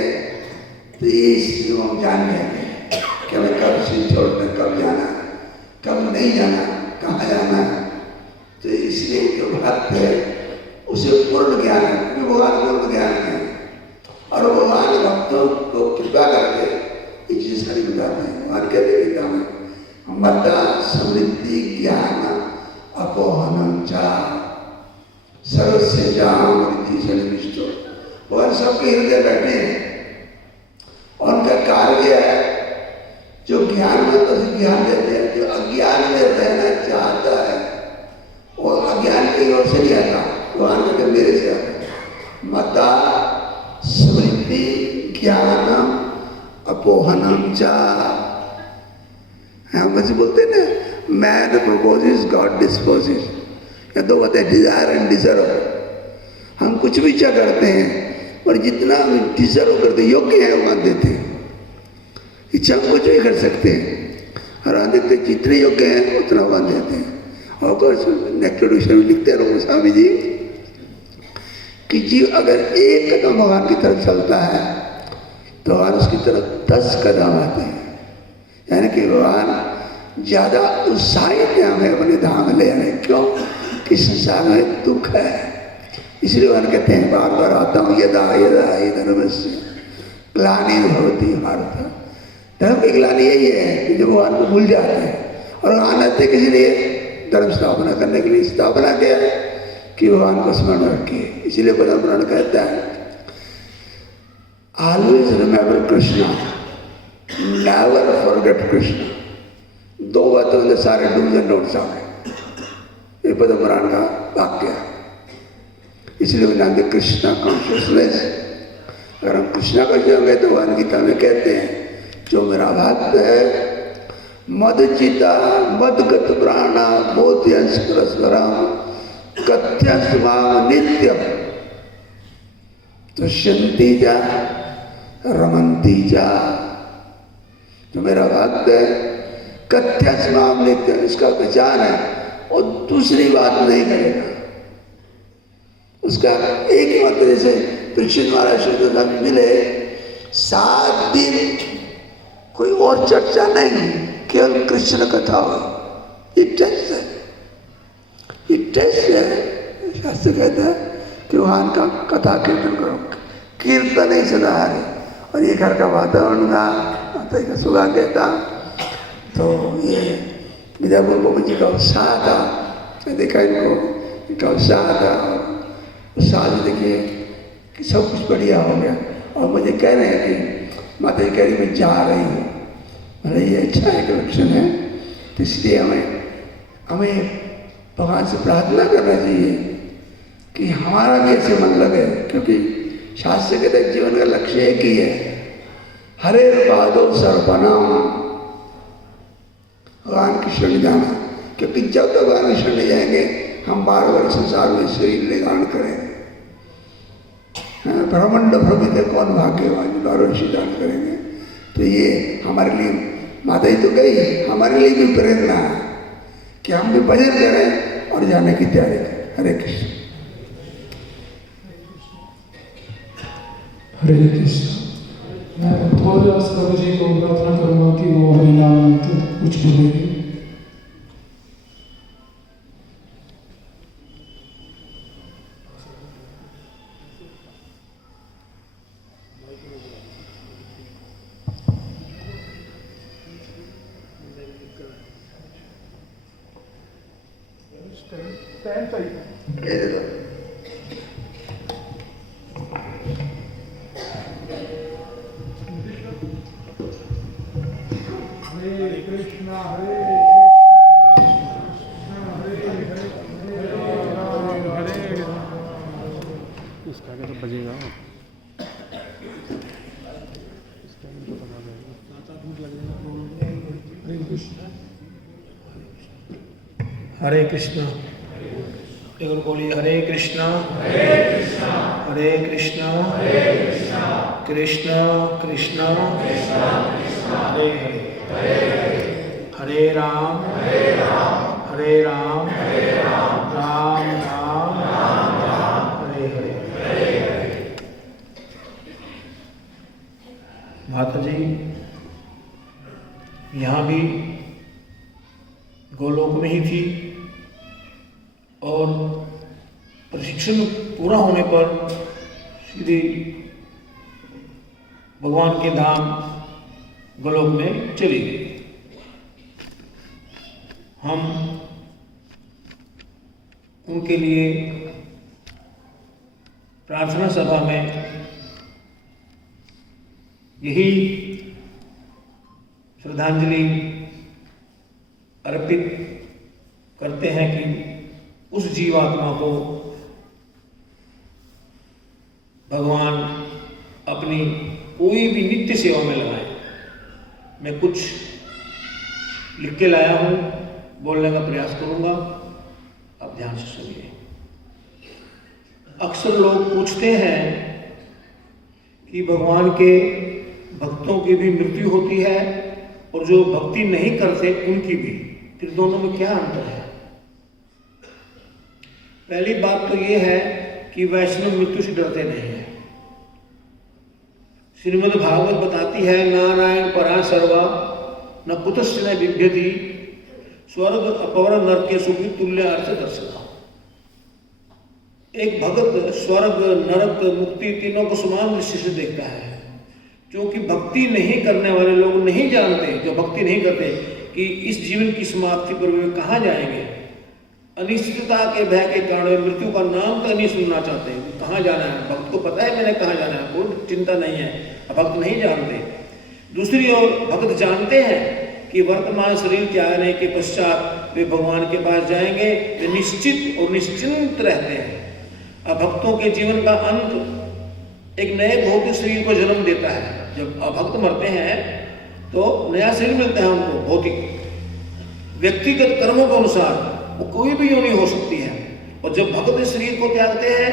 तो ये इसलिए हम जान लेंगे कि हमें कब श्री छोड़ना, कब जाना, कब नहीं जाना, कहाँ जाना है। तो इसलिए जो भक्त है उसे पूर्ण ज्ञान है, क्योंकि भगवान पूर्ण ज्ञान है और भगवान भक्तों को कृपा करके ये चीज खड़ी बताते हैं। भगवान कहते गीता में मता समृद्धि ज्ञान अपोहनम चा सर्वस्य जामृति जलविष्टो। भगवान सबके हृदय बैठे हैं और उनका कार्य है जो ज्ञान में तो ज्ञान देते हैं, जो अज्ञान में रहना चाहता है और अज्ञान की ओर से नहीं आता, भगवान कहते मेरे से आता। मता स्मृति ज्ञान अपोहनम चा। हम बच्चे बोलते हैं ना, मैन प्रपोजेस गॉड डिस्पोजेस, या तो कहते हैं डिजायर एंड डिजर्व। हम कुछ भी इच्छा करते हैं और जितना हम डिजर्व करते योग्य है वहाँ देते हैं। इच्छा हम कुछ भी कर सकते हैं और देखते जितने योग्य हैं उतना वहाँ देते हैं। और कोर्स नेक्स्ट में लिखते रहो स्वामी जी कि जीव अगर एक कदम भगवान की तरफ चलता है तो भगवान उसकी तरफ 10 कदम आते हैं। यानी कि भगवान ज़्यादा उत्साहित है हमें अपने धाम ले आने। क्यों कि संसार में दुख है, इसलिए भगवान कहते हैं बार बार आता हूँ यदा यदा ये धर्मस्य ग्लानि भवति भारत। धर्म की ग्लानि यही है कि जो भगवान को भूल जाते हैं और आना थे किसी लिए धर्म स्थापना करने के लिए। स्थापना क्या है कि भगवान को स्मरण रखिए। इसीलिए पद्म पुराण कहता है always remember Krishna, never forget Krishna. 2 बातों में सारे डूज एंड डोंट्स आ गए, ये पद्म पुराण का वाक्य है। इसलिए नाम दे कृष्णा कॉन्शियसनेस। अगर हम कृष्णा को जाएंगे तो भगवान गीता में कहते हैं जो मेरा भक्त है मदचिता मदगत प्राणा बोध्यंश परस्परम कथ्यंश माम नित्यम तुष्यन्ति जा रमन्ति जा। जो मेरा भक्त है कथ्यंश माम नित्यम, इसका पहचान है और दूसरी बात नहीं करेगा। उसका एक ही मत, जैसे परीक्षित महाराज शुद्ध मिले 7 दिन कोई और चर्चा नहीं, केवल कृष्ण कथा हो। ये टेस्ट है, ये टेस्ट है। शास्त्र कहता है कि भगवान का कथा कीर्तन करो, कीर्तन ही सदा हरे। और ये घर का वातावरण था, माता का सुबह कहता तो ये विद्यापुर बाबू जी का उत्साह था। देखा इनको इनका उत्साह था, उत्साह से देखिए कि सब कुछ बढ़िया हो गया। और मुझे कह रहे हैं कि माता जी कह रही मैं जा रही हूँ, अरे ये अच्छा एक लक्षण है। तो इसलिए हमें भगवान से प्रार्थना करना चाहिए कि हमारा भी ऐसे मन लगे, क्योंकि शास्त्र के तक जीवन का लक्ष्य एक ही है, हरे पादो सर्वनाम, भगवान की शरण जाना। क्योंकि जब तक भगवान की शरण जाएंगे हम बार बार संसार में शरीर निर्धारण करेंगे। ब्रह्मांड भ्रमित है कौन भाग्यवान, बार दान करेंगे। तो ये हमारे लिए माता जी तो गई, हमारे लिए भी प्रेरणा है कि हम भी भजन करें और जाने की तैयारी करें। हरे कृष्ण। हरे कृष्ण। मैं थोड़ा सा प्रभु जी को प्रार्थना करूंगा कि वो हरि नाम तो कुछ बोलेगी। ये देखो। हरे कृष्णा। एक और बोलिए हरे कृष्णा हरे कृष्णा कृष्णा कृष्णा हरे हरे, हरे राम राम राम हरे हरे। माता जी यहाँ भी गोलोक में ही थी और प्रशिक्षण पूरा होने पर श्री भगवान के धाम गोलोक में चली गई। हम उनके लिए प्रार्थना सभा में यही श्रद्धांजलि अर्पित करते हैं कि उस जीवात्मा को भगवान अपनी कोई भी नित्य सेवा में लगाए। मैं कुछ लिख के लाया हूँ, बोलने का प्रयास करूँगा, आप ध्यान से सुनिए। अक्सर लोग पूछते हैं कि भगवान के भक्तों की भी मृत्यु होती है और जो भक्ति नहीं करते उनकी भी, फिर दोनों में क्या अंतर है? पहली बात तो ये है कि वैष्णव मृत्यु से डरते नहीं है। श्रीमद् भागवत बताती है नारायण परा सर्वा न कुतश्च न बिभ्यति स्वर्ग अपर नरके सुखी तुल्य अर्थ दर्शना। एक भगत स्वर्ग नरक मुक्ति तीनों को समान दृष्टि से देखता है, क्योंकि भक्ति नहीं करने वाले लोग नहीं जानते, जो भक्ति नहीं करते, कि इस जीवन की समाप्ति पर वे कहाँ जाएंगे। अनिश्चितता के भय के कारण मृत्यु का नाम तक नहीं सुनना चाहते, कहाँ जाना है। भक्त को पता है मैंने कहाँ जाना है, कोई चिंता नहीं है, भक्त नहीं जानते। दूसरी ओर भक्त जानते हैं कि वर्तमान शरीर त्यागने के पश्चात वे भगवान के पास जाएंगे, वे निश्चित और निश्चिंत रहते हैं। अब भक्तों के जीवन का अंत एक नए भौतिक शरीर को जन्म देता है। जब अभक्त मरते हैं तो नया शरीर मिलता है उनको भौतिक, व्यक्तिगत कर्मों के अनुसार वो कोई भी योनि हो सकती है। और जब भक्त इस शरीर को त्यागते हैं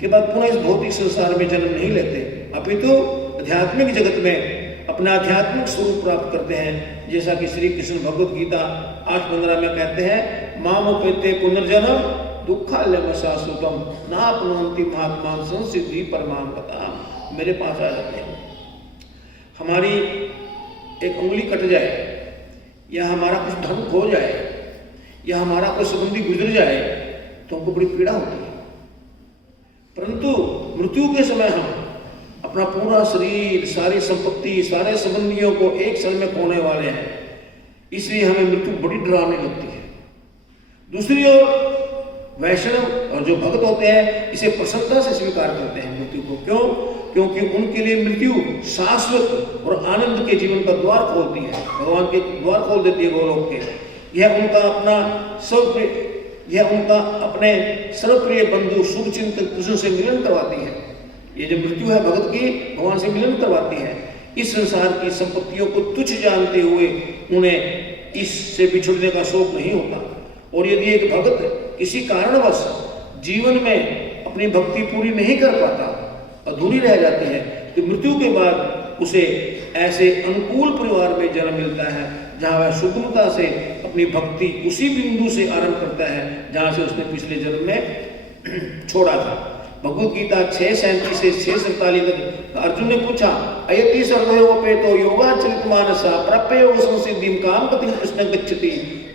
के बाद पुनः इस भौतिक संसार में जन्म नहीं लेते, अपितु आध्यात्मिक जगत में अपना आध्यात्मिक स्वरूप प्राप्त करते हैं। जैसा कि श्री कृष्ण भगवत गीता 8:15 में कहते हैं, मामोपेते पुनर्जन्म दुःखालयम शाश्वतम नाप्नुवन्ति महात्मान संसिद्धि परमां गताम्। मेरे पास आ जाते हैं। हमारी एक उंगली कट जाए या हमारा कुछ धन खो जाए या हमारा कोई संबंधी गुजर जाए तो हमको बड़ी पीड़ा होती है, परंतु मृत्यु के समय हम अपना पूरा शरीर, सारी संपत्ति, सारे संबंधियों को एक क्षण में खोने वाले हैं, इसलिए हमें मृत्यु बड़ी डरावनी लगती है। दूसरी ओर वैष्णव और जो भक्त होते हैं इसे प्रसन्नता से स्वीकार करते हैं मृत्यु को। क्यों? क्योंकि उनके लिए मृत्यु शाश्वत और आनंद के जीवन का द्वार खोलती है, भगवान के द्वार खोल देती है गोलोक के। यह उनका अपना अपने सर्वप्रिय बंधु शुभ चिंतक कृष्ण से मिलन करवाती है। ये जो मृत्यु है भगत की, भगवान से मिलन करवाती है। इस संसार की संपत्तियों को तुच्छ जानते हुए उन्हें इससे बिछुड़ने का शौक नहीं होता। और यदि एक भगत किसी कारणवश जीवन में अपनी भक्ति पूरी नहीं कर पाता, अधूरी रह जाती है, तो मृत्यु के बाद उसे ऐसे अनुकूल परिवार में जन्म मिलता है जहाँ वह सुगमता से अपनी भक्ति उसी बिंदु से आरंभ करता है जहाँ से उसने पिछले जन्म में छोड़ा था। भगवत गीता 6:37 से 6:47 तक अर्जुन ने पूछा, अयति सर्वयोपेतो योगाचलित मानसा प्राप्य योग संसिद्धिं काम गतिं कृष्ण गच्छति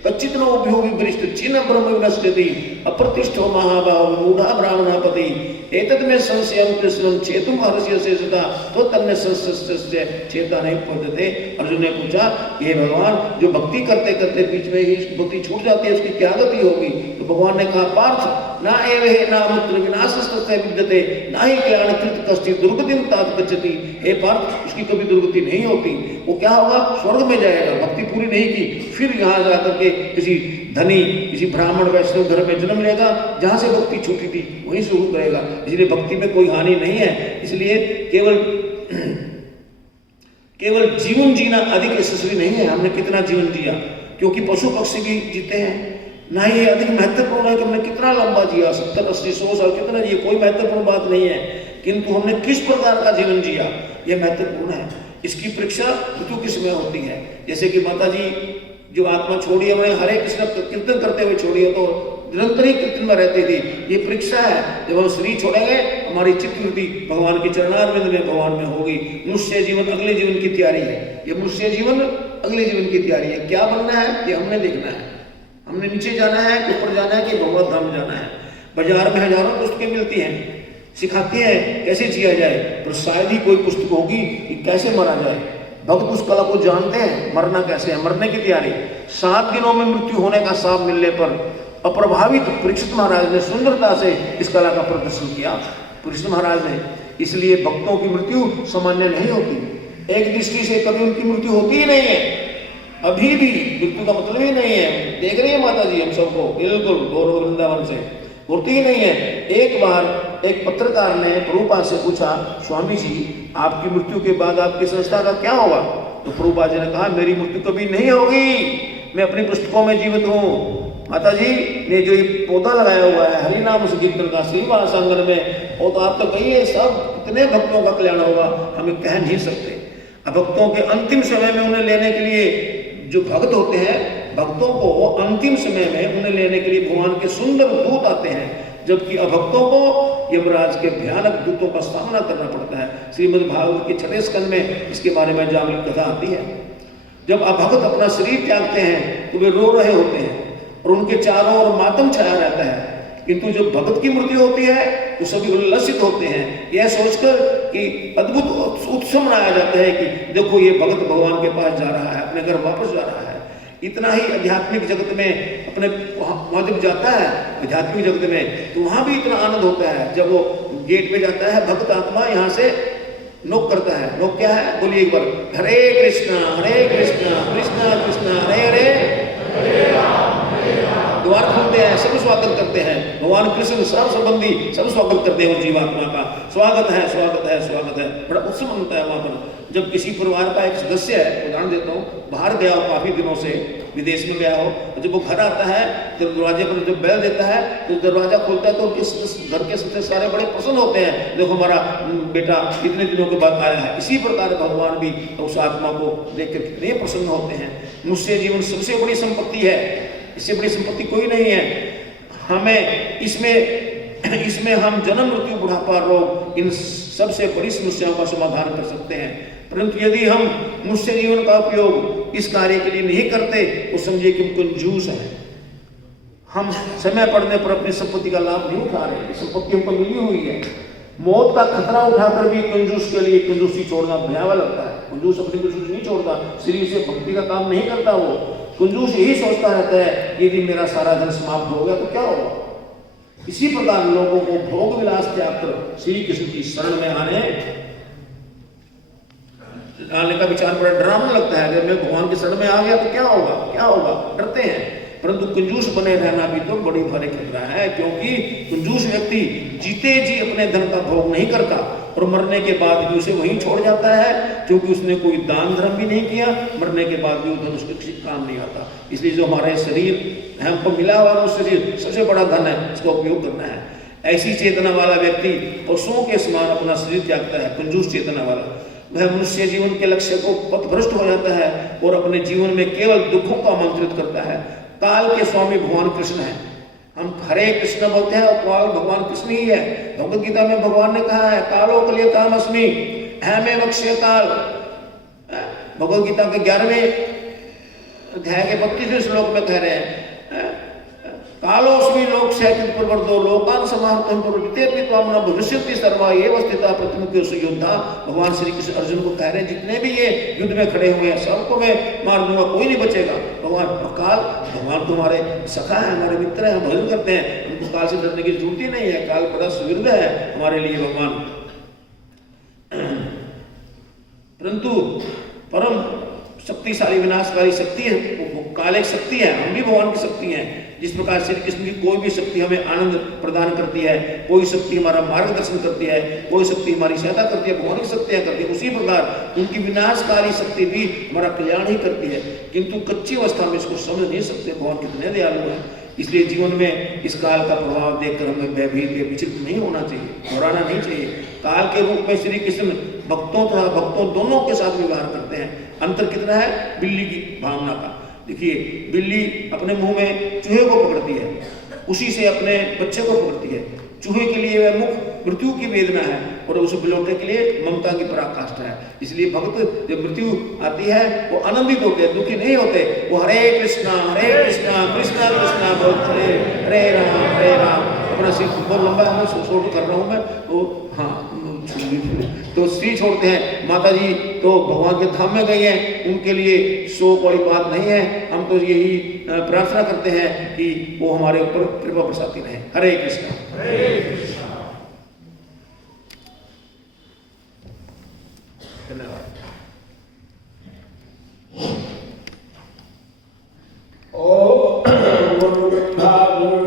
कच्चितनो अभ्योगी वरिष्ठ छिन्न ब्रह्म विनश्यति अप्रतिष्ठो महाभाव मूढ़ा ब्राह्मणापति एतद में संशयं कृष्णं चेतुम हर्ष्य शेषता तो तन्ने संशय चेता नहीं पड़ते। अर्जुन ने पूछा कि हे भगवान, जो भक्ति करते करते बीच में ही भक्ति छूट जाती है उसकी क्या गति होगी? तो भगवान ने कहा, पार्थ ना एवे ना मुत्र विनाशस्तस्य विद्यते ना ही कल्याण कृत कष्टि दुर्गतिं तात गच्छति। हे पार्थ, उसकी कभी दुर्गति नहीं होती। वो क्या होगा? स्वर्ग में जाएगा। भक्ति पूरी नहीं की फिर यहाँ जाकर के किसी धनी किसी ब्राह्मण वैष्णव घर में जन्म लेगा, जहां से भक्ति छूटी थी वहीं शुरू करेगा। इसलिए भक्ति में कोई हानि नहीं है। इसलिए केवल जीवन जीना अधिक यशस्वी नहीं है हमने कितना जीवन जिया, क्योंकि पशु पक्षी भी जीते हैं। ना ही अधिक महत्वपूर्ण है कि हमने कितना लंबा जिया, 70, 80, 100 साल कितना जिए, कोई महत्वपूर्ण बात नहीं है। किंतु हमने किस प्रकार का जीवन जिया यह महत्वपूर्ण है। इसकी परीक्षा ऋतु किस में होती है। जैसे कि माता जी जो आत्मा छोड़ी है, हमें हरे कृष्ण कीर्तन करते हुए छोड़ी है, तो निरंतर ही कीर्तन में रहती थी। ये परीक्षा है, जब हम शरीर छोड़ेंगे हमारी चित्तवृत्ति भगवान के चरणारविंद में भगवान में होगी। मनुष्य जीवन अगले जीवन की तैयारी है। ये मनुष्य जीवन अगले जीवन की तैयारी है। क्या बनना है ये हमने देखना है। हमने नीचे जाना है कि ऊपर जाना है कि भगवत धाम जाना है। बाजार में हजारों पुस्तकें मिलती हैं, सिखाती हैं कैसे जिया जाए, पर शायद ही कोई पुस्तक होगी कि कैसे मरा जाए। भक्त उस कला को जानते हैं, मरना कैसे है, मरने की तैयारी। 7 दिनों में मृत्यु होने का साफ मिलने पर अप्रभावित परीक्षित महाराज ने सुंदरता से इस कला का प्रदर्शन किया। परीक्षित महाराज ने, इसलिए भक्तों की मृत्यु सामान्य नहीं होती। एक दृष्टि से कभी उनकी मृत्यु होती ही नहीं है। अभी भी मृत्यु का मतलब ही नहीं है। देख रही है माता जी हम सबको, बिल्कुल गौरव वृंदावन से होती ही नहीं है। एक बार एक पत्रकार ने प्रभुपाद से पूछा, स्वामी जी आपकी मृत्यु के बाद आपकी संस्था का क्या होगा? तो प्रभुपाद जी ने कहा, मेरी मृत्यु कभी नहीं होगी, मैं अपनी पुस्तकों में जीवित हूँ। माता जी ने जो ये पौधा लगाया हुआ है हरि नाम संकीर्तन का श्रीनिवास आंगन में, वो तो आप तो कहिए सब कितने भक्तों का कल्याण होगा, हमें कह नहीं सकते। अब भक्तों के अंतिम समय में उन्हें लेने के लिए जो भक्त होते हैं, भक्तों को अंतिम समय में उन्हें लेने के लिए भगवान के सुंदर दूत आते हैं, जबकि अभक्तों को यमराज के भयानक दूतों का सामना करना पड़ता है। श्रीमद् भागवत के 6 स्कंद में इसके बारे में जागृत कथा आती है। जब अभक्त अपना शरीर त्यागते हैं तो वे रो रहे होते हैं और उनके चारों ओर मातम छाया रहता है, किंतु जब भगत की मृत्यु होती है तो सभी उल्लसित होते हैं, यह सोचकर कि अद्भुत उत्सव मनाया जाता है कि देखो ये भगत भगवान के पास जा रहा है, अपने घर वापस जा रहा है। इतना ही आध्यात्मिक जगत में अपने वहां जब जाता है आध्यात्मिक जगत में, तो वहां भी इतना आनंद होता है। जब वो गेट पे जाता है भक्त आत्मा, यहाँ से नोक करता है। नोक क्या है? बोलिए एक बार, हरे कृष्णा कृष्णा कृष्णा हरे हरे। द्वार खुलते हैं, सब स्वागत करते हैं। भगवान कृष्ण सर्व संबंधी सब स्वागत करते हैं। जीवात्मा का स्वागत है, स्वागत है, स्वागत है। बड़ा उत्सव मनता है वहां पर। जब किसी परिवार का एक सदस्य है, उदाहरण देता हूँ, बाहर गया हो काफी दिनों से, विदेश में गया हो, जब वो घर आता है तो दरवाजे पर जब बैल देता है तो दरवाजा खुलता है तो घर के सबसे सारे बड़े प्रसन्न होते हैं, देखो हमारा बेटा इतने दिनों के बाद आया है। इसी प्रकार भगवान भी उस आत्मा को देखकर कितने प्रसन्न होते हैं। मनुष्य जीवन सबसे बड़ी संपत्ति है, इससे बड़ी संपत्ति कोई नहीं है। हमें इसमें हम जन्म मृत्यु बुढ़ापा रोग इन सबसे बड़ी समस्याओं का समाधान कर सकते हैं। परंतु यदि हम मनुष्य जीवन का उपयोग इस कार्य के लिए नहीं करते तो समझिए कि हम कंजूस हैं। हम समय पड़ने पर अपनी संपत्ति का लाभ नहीं उठा रहे। संपत्ति हमको मिली हुई है। मौत का खतरा उठाकर भी कंजूस के लिए कंजूसी छोड़ना भयावह लगता है। कंजूस अपनी कंजूसी नहीं छोड़ता, शरीर से भक्ति का काम नहीं करता। वो कंजूस यही सोचता रहता है यदि मेरा सारा धन समाप्त हो गया तो क्या होगा। इसी प्रकार लोगों को भोग विलास त्याग कर श्री कृष्ण की शरण में आने का विचार बड़ा डरावना लगता है। अगर मैं भगवान की शरण में आ गया तो क्या होगा, क्या होगा, डरते हैं। परंतु कंजूस बने रहना भी तो बड़ी भारी खतरा है, क्योंकि कंजूस व्यक्ति जीते जी अपने धन का भोग नहीं करता और मरने के बाद भी उसे वहीं छोड़ जाता है, क्योंकि उसने कोई दान धर्म भी नहीं किया। मरने के बाद भी वो धन उसके किसी काम नहीं आता। इसलिए जो हमारे शरीर हमको मिला हुआ वो शरीर सबसे बड़ा धन है, उसका उपयोग करना है। ऐसी चेतना वाला व्यक्ति पशुओं के समान अपना शरीर त्यागता है। कंजूस चेतना वाला वह मनुष्य जीवन के लक्ष्य को पथभ्रष्ट हो जाता है और अपने जीवन में केवल दुखों को आमंत्रित करता है। काल के स्वामी भगवान कृष्ण है। हम हरे कृष्ण बोलते हैं और काल भगवान कृष्ण ही है। भगवद गीता में भगवान ने कहा है, कालो कलियताम अस्मि अहमेव अक्षय काल। भगवद गीता के 11वें अध्याय के 32वें श्लोक में कह रहे हैं, कालोस्मि लोक सहतित प्रवर्तो लोकान समाहर्तम प्रवृत्ते पित्वामना भविष्यति सर्वा एव स्थिता प्रतिमुख्य सुयोद्धा। भगवान श्री कृष्ण अर्जुन को कह रहे हैं जितने भी ये युद्ध में खड़े हुए हैं सबको मैं मार दूंगा, कोई नहीं बचेगा। भगवान तुम्हारे सखा है, हमारे मित्र हैं, हम भजन करते हैं, हमको काल से डरने की जरूरत ही नहीं है। काल बड़ा सुविधा है हमारे लिए भगवान, परंतु परम शक्तिशाली विनाशकारी शक्ति है। काल एक शक्ति है, हम भी भगवान की शक्ति हैं। जिस प्रकार श्री कृष्ण की कोई भी शक्ति हमें आनंद प्रदान करती है, कोई शक्ति हमारा मार्गदर्शन करती है, कोई शक्ति हमारी सहायता करती है, भगवान की शक्तियां करती है, उसी प्रकार उनकी विनाशकारी शक्ति भी हमारा कल्याण ही करती है। किंतु कच्ची अवस्था में इसको समझ नहीं सकते भगवान कितने दयालु हैं। इसलिए जीवन में इस काल का प्रभाव देखकर हमें भयभीत या विचलित नहीं होना चाहिए, घबराना नहीं चाहिए। काल के रूप में श्री कृष्ण भक्तों तथा भक्तों दोनों के साथ व्यवहार करते हैं। अंतर कितना है बिल्ली की भावना का। देखिए, बिल्ली अपने मुंह में चूहे को पकड़ती है, उसी से अपने बच्चे को पकड़ती है। चूहे के लिए वह मुख मृत्यु की वेदना है और उस बिलोटे के लिए ममता की पराकाष्ठा है। इसलिए भक्त जब मृत्यु आती है वो आनंदित होते हैं, दुखी नहीं होते। वो हरे कृष्णा कृष्णा कृष्णा बोलते हरे राम। अपना सिर बहुत लंबा है, शोट कर रहा हूँ मैं तो, हाँ तो श्री छोड़ते हैं। माता जी तो भगवान के धाम में गई हैं, उनके लिए शोक वाली बात नहीं है। हम तो यही प्रार्थना करते हैं कि वो हमारे ऊपर कृपा बरसाती रहे। हरे कृष्णा। धन्यवाद।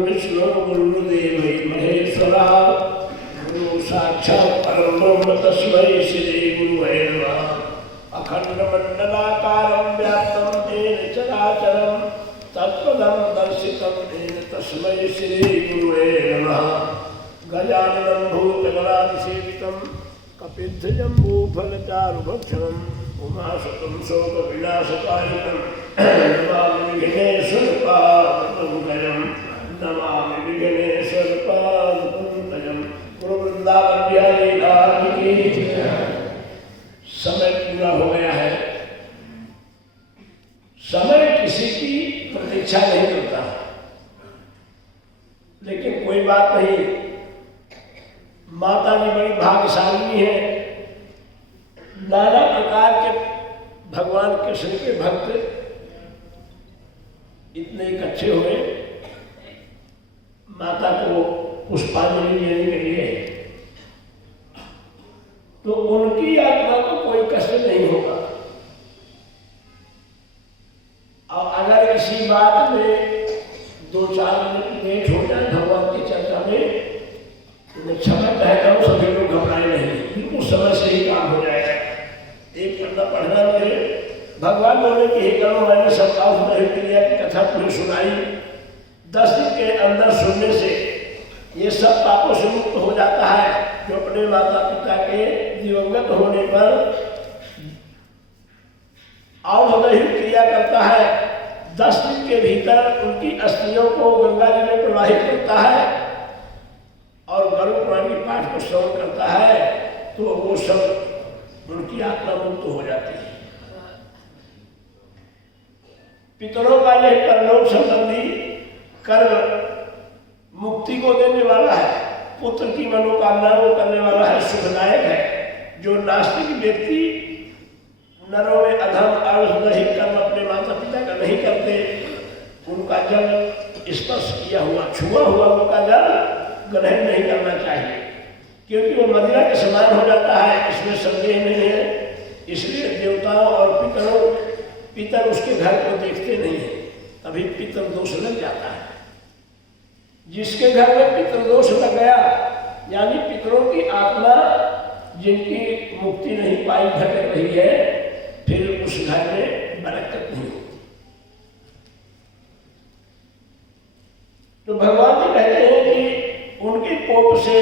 विष्णु गुरुदेव महेश्वरा गुरु साक्षात् परम ब्रह्म तस्मै श्री गुरुवे नमः। अखंड मंडलाकारं व्याप्तं येन चराचरं तत्पदं दर्शितं येन तस्मै श्री गुरुवे नमः। गजाननं भूतगणाधिसेवितं कपिध्वजम्बूफलचारुभक्षणम् उमासुतं शोकविनाशकारिणं नमामि विघ्नेश्वरपादपङ्कजं नमामि विघ्नेश्वरपादपङ्कजं। गुरु वृंदावन बिहारी लाल की जय। समय पूरा हो गया है। समय किसी की प्रतीक्षा नहीं करता, लेकिन कोई बात नहीं, माता जी बड़ी भाग्यशाली है। नाना प्रकार के भगवान कृष्ण के भक्त इतने इकट्ठे हुए माता को पुष्पांजलि देने के लिए, तो उनकी आत्मा को कोई कष्ट नहीं होगा। और अगर इसी बात में 2-4 मिनट लेट हो जाए भगवान की चर्चा में, तो मैं क्षमा कहता हूँ, सभी लोग घबराए नहीं, बिल्कुल समय से ही काम हो जाएगा। एक पन्ना पढ़ना मेरे भगवान बोले कि हे करो, मैंने सबका उदय क्रिया की कथा तुम्हें सुनाई। 10 दिन के अंदर सुनने से ये सब पापों से मुक्त हो जाता है। जो अपने माता पिता के दिवंगत होने पर औषधि क्रिया करता है, 10 दिन के भीतर उनकी अस्थियों को गंगा जी में प्रवाहित करता है और गरुड़ पुराण के पाठ को श्रवण करता है, तो वो सब उनकी आत्मा मुक्त हो जाती है। पितरों का यह परलोक संबंधी कर्म मुक्ति को देने वाला है, पुत्र की मनोकामनाओं को करने वाला है, सुखदायक है। जो नास्तिक व्यक्ति नरों में अधर्म अवैधिक कर्म अपने माता पिता का नहीं करते, उनका जल स्पर्श किया हुआ छुआ हुआ उनका जल ग्रहण नहीं करना चाहिए, क्योंकि वो मदिरा के समान हो जाता है, इसमें संदेह नहीं है। इसलिए देवताओं और पितर उसके घर को देखते नहीं है, तभी पितर दोष लग जाता है। जिसके घर में पितृदोष लग गया, यानी पितरों की आत्मा जिनकी मुक्ति नहीं पाई भटक रही है, फिर उस घर में बरकत नहीं होती। तो भगवान जी कहते हैं कि उनके कोप से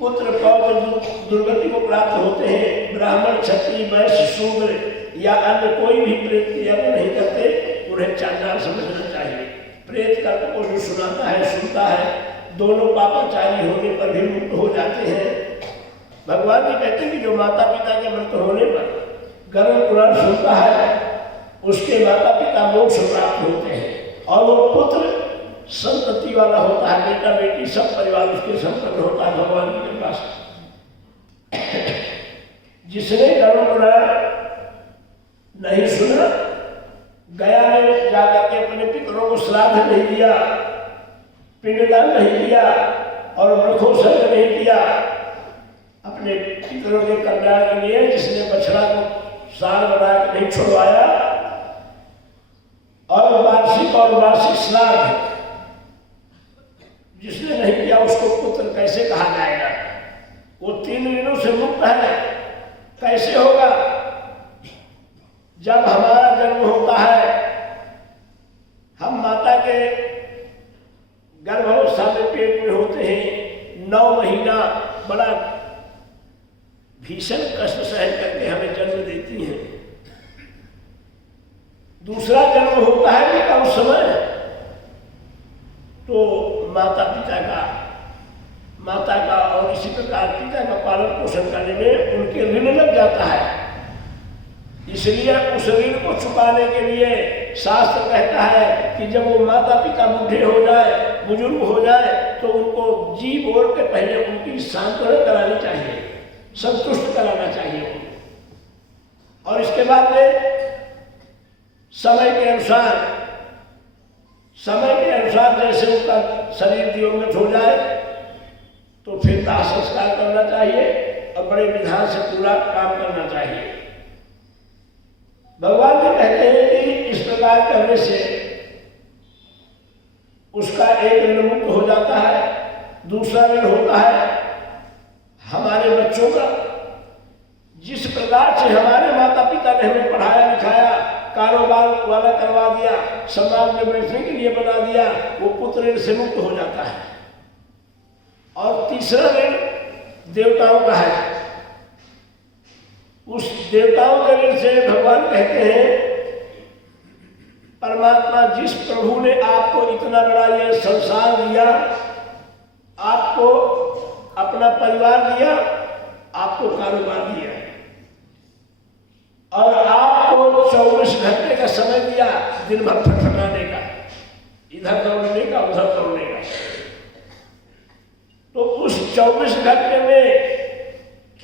पुत्र पौत्र दुर्गति को प्राप्त होते हैं। ब्राह्मण क्षत्रिय वैश्य शूद्र या अन्य कोई भी प्रेत क्रिया को नहीं करते, उन्हें चांडाल समझना चाहिए। प्रेत कर्म को जो सुनाता है सुनता है, दोनों पापाचारी होने पर भी मुक्त हो जाते हैं। भगवान जी कहते हैं कि जो माता पिता के मृत होने पर गरुड़ पुराण सुनता है, उसके माता पिता मोक्ष प्राप्त होते हैं और वो पुत्र संतति वाला होता है, बेटा बेटी सब परिवार उसके संपन्न होता है भगवान की कृपा से। जिसने गरुड़ पुराण नहीं सुना, गया में जाकर के अपने पितरों को श्राद्ध नहीं दिया, पिंडदान नहीं किया और मृखोत्सर्ग नहीं किया अपने पितरों के कल्याण के लिए, जिसने बछड़ा को साल बना के नहीं छुड़वाया और वार्षिक श्राद्ध जिसने नहीं किया, उसको पुत्र कैसे कहा जाएगा? वो 3 ऋणों से मुक्त है। कैसे होगा? जब हमारा जन्म होता है, हम माता के गर्भावस्था में पेट में होते हैं, 9 महीना बड़ा भीषण कष्ट सहन करके हमें जन्म देती हैं। दूसरा जन्म होता है कि कम समय, तो माता का और इसी प्रकार पिता का पालन पोषण करने में उनके ऋण लग जाता है। इसलिए उस ऋण को चुकाने के लिए शास्त्र कहता है कि जब वो माता पिता बूढ़े हो जाए, बुजुर्ग हो जाए, तो उनको जी बोल के पहले उनकी सांत्वना करानी चाहिए, संतुष्ट कराना चाहिए। और इसके बाद में समय के अनुसार जैसे उनका शरीर दिवंगत हो जाए तो फिर दाह संस्कार करना चाहिए और बड़े विधान से पूरा काम करना चाहिए। भगवान जी कहते हैं कि इस प्रकार करने से उसका एक ऋण मुक्त हो जाता है। दूसरा ऋण होता है हमारे बच्चों का। जिस प्रकार से हमारे माता पिता ने हमें पढ़ाया लिखाया, कारोबार वाला करवा दिया, समाज में बैठने के लिए बना दिया, वो पुत्र ऋण से मुक्त हो जाता है। और तीसरा ऋण देवताओं का है। उस देवताओं के ऋण से भगवान कहते हैं परमात्मा जिस प्रभु ने आपको इतना बड़ा यह संसार दिया, आपको अपना परिवार दिया, आपको कारोबार दिया और आपको 24 घंटे का समय दिया दिन भर फटफटाने का, इधर दौड़ने का उधर दौड़ने का, तो उस 24 घंटे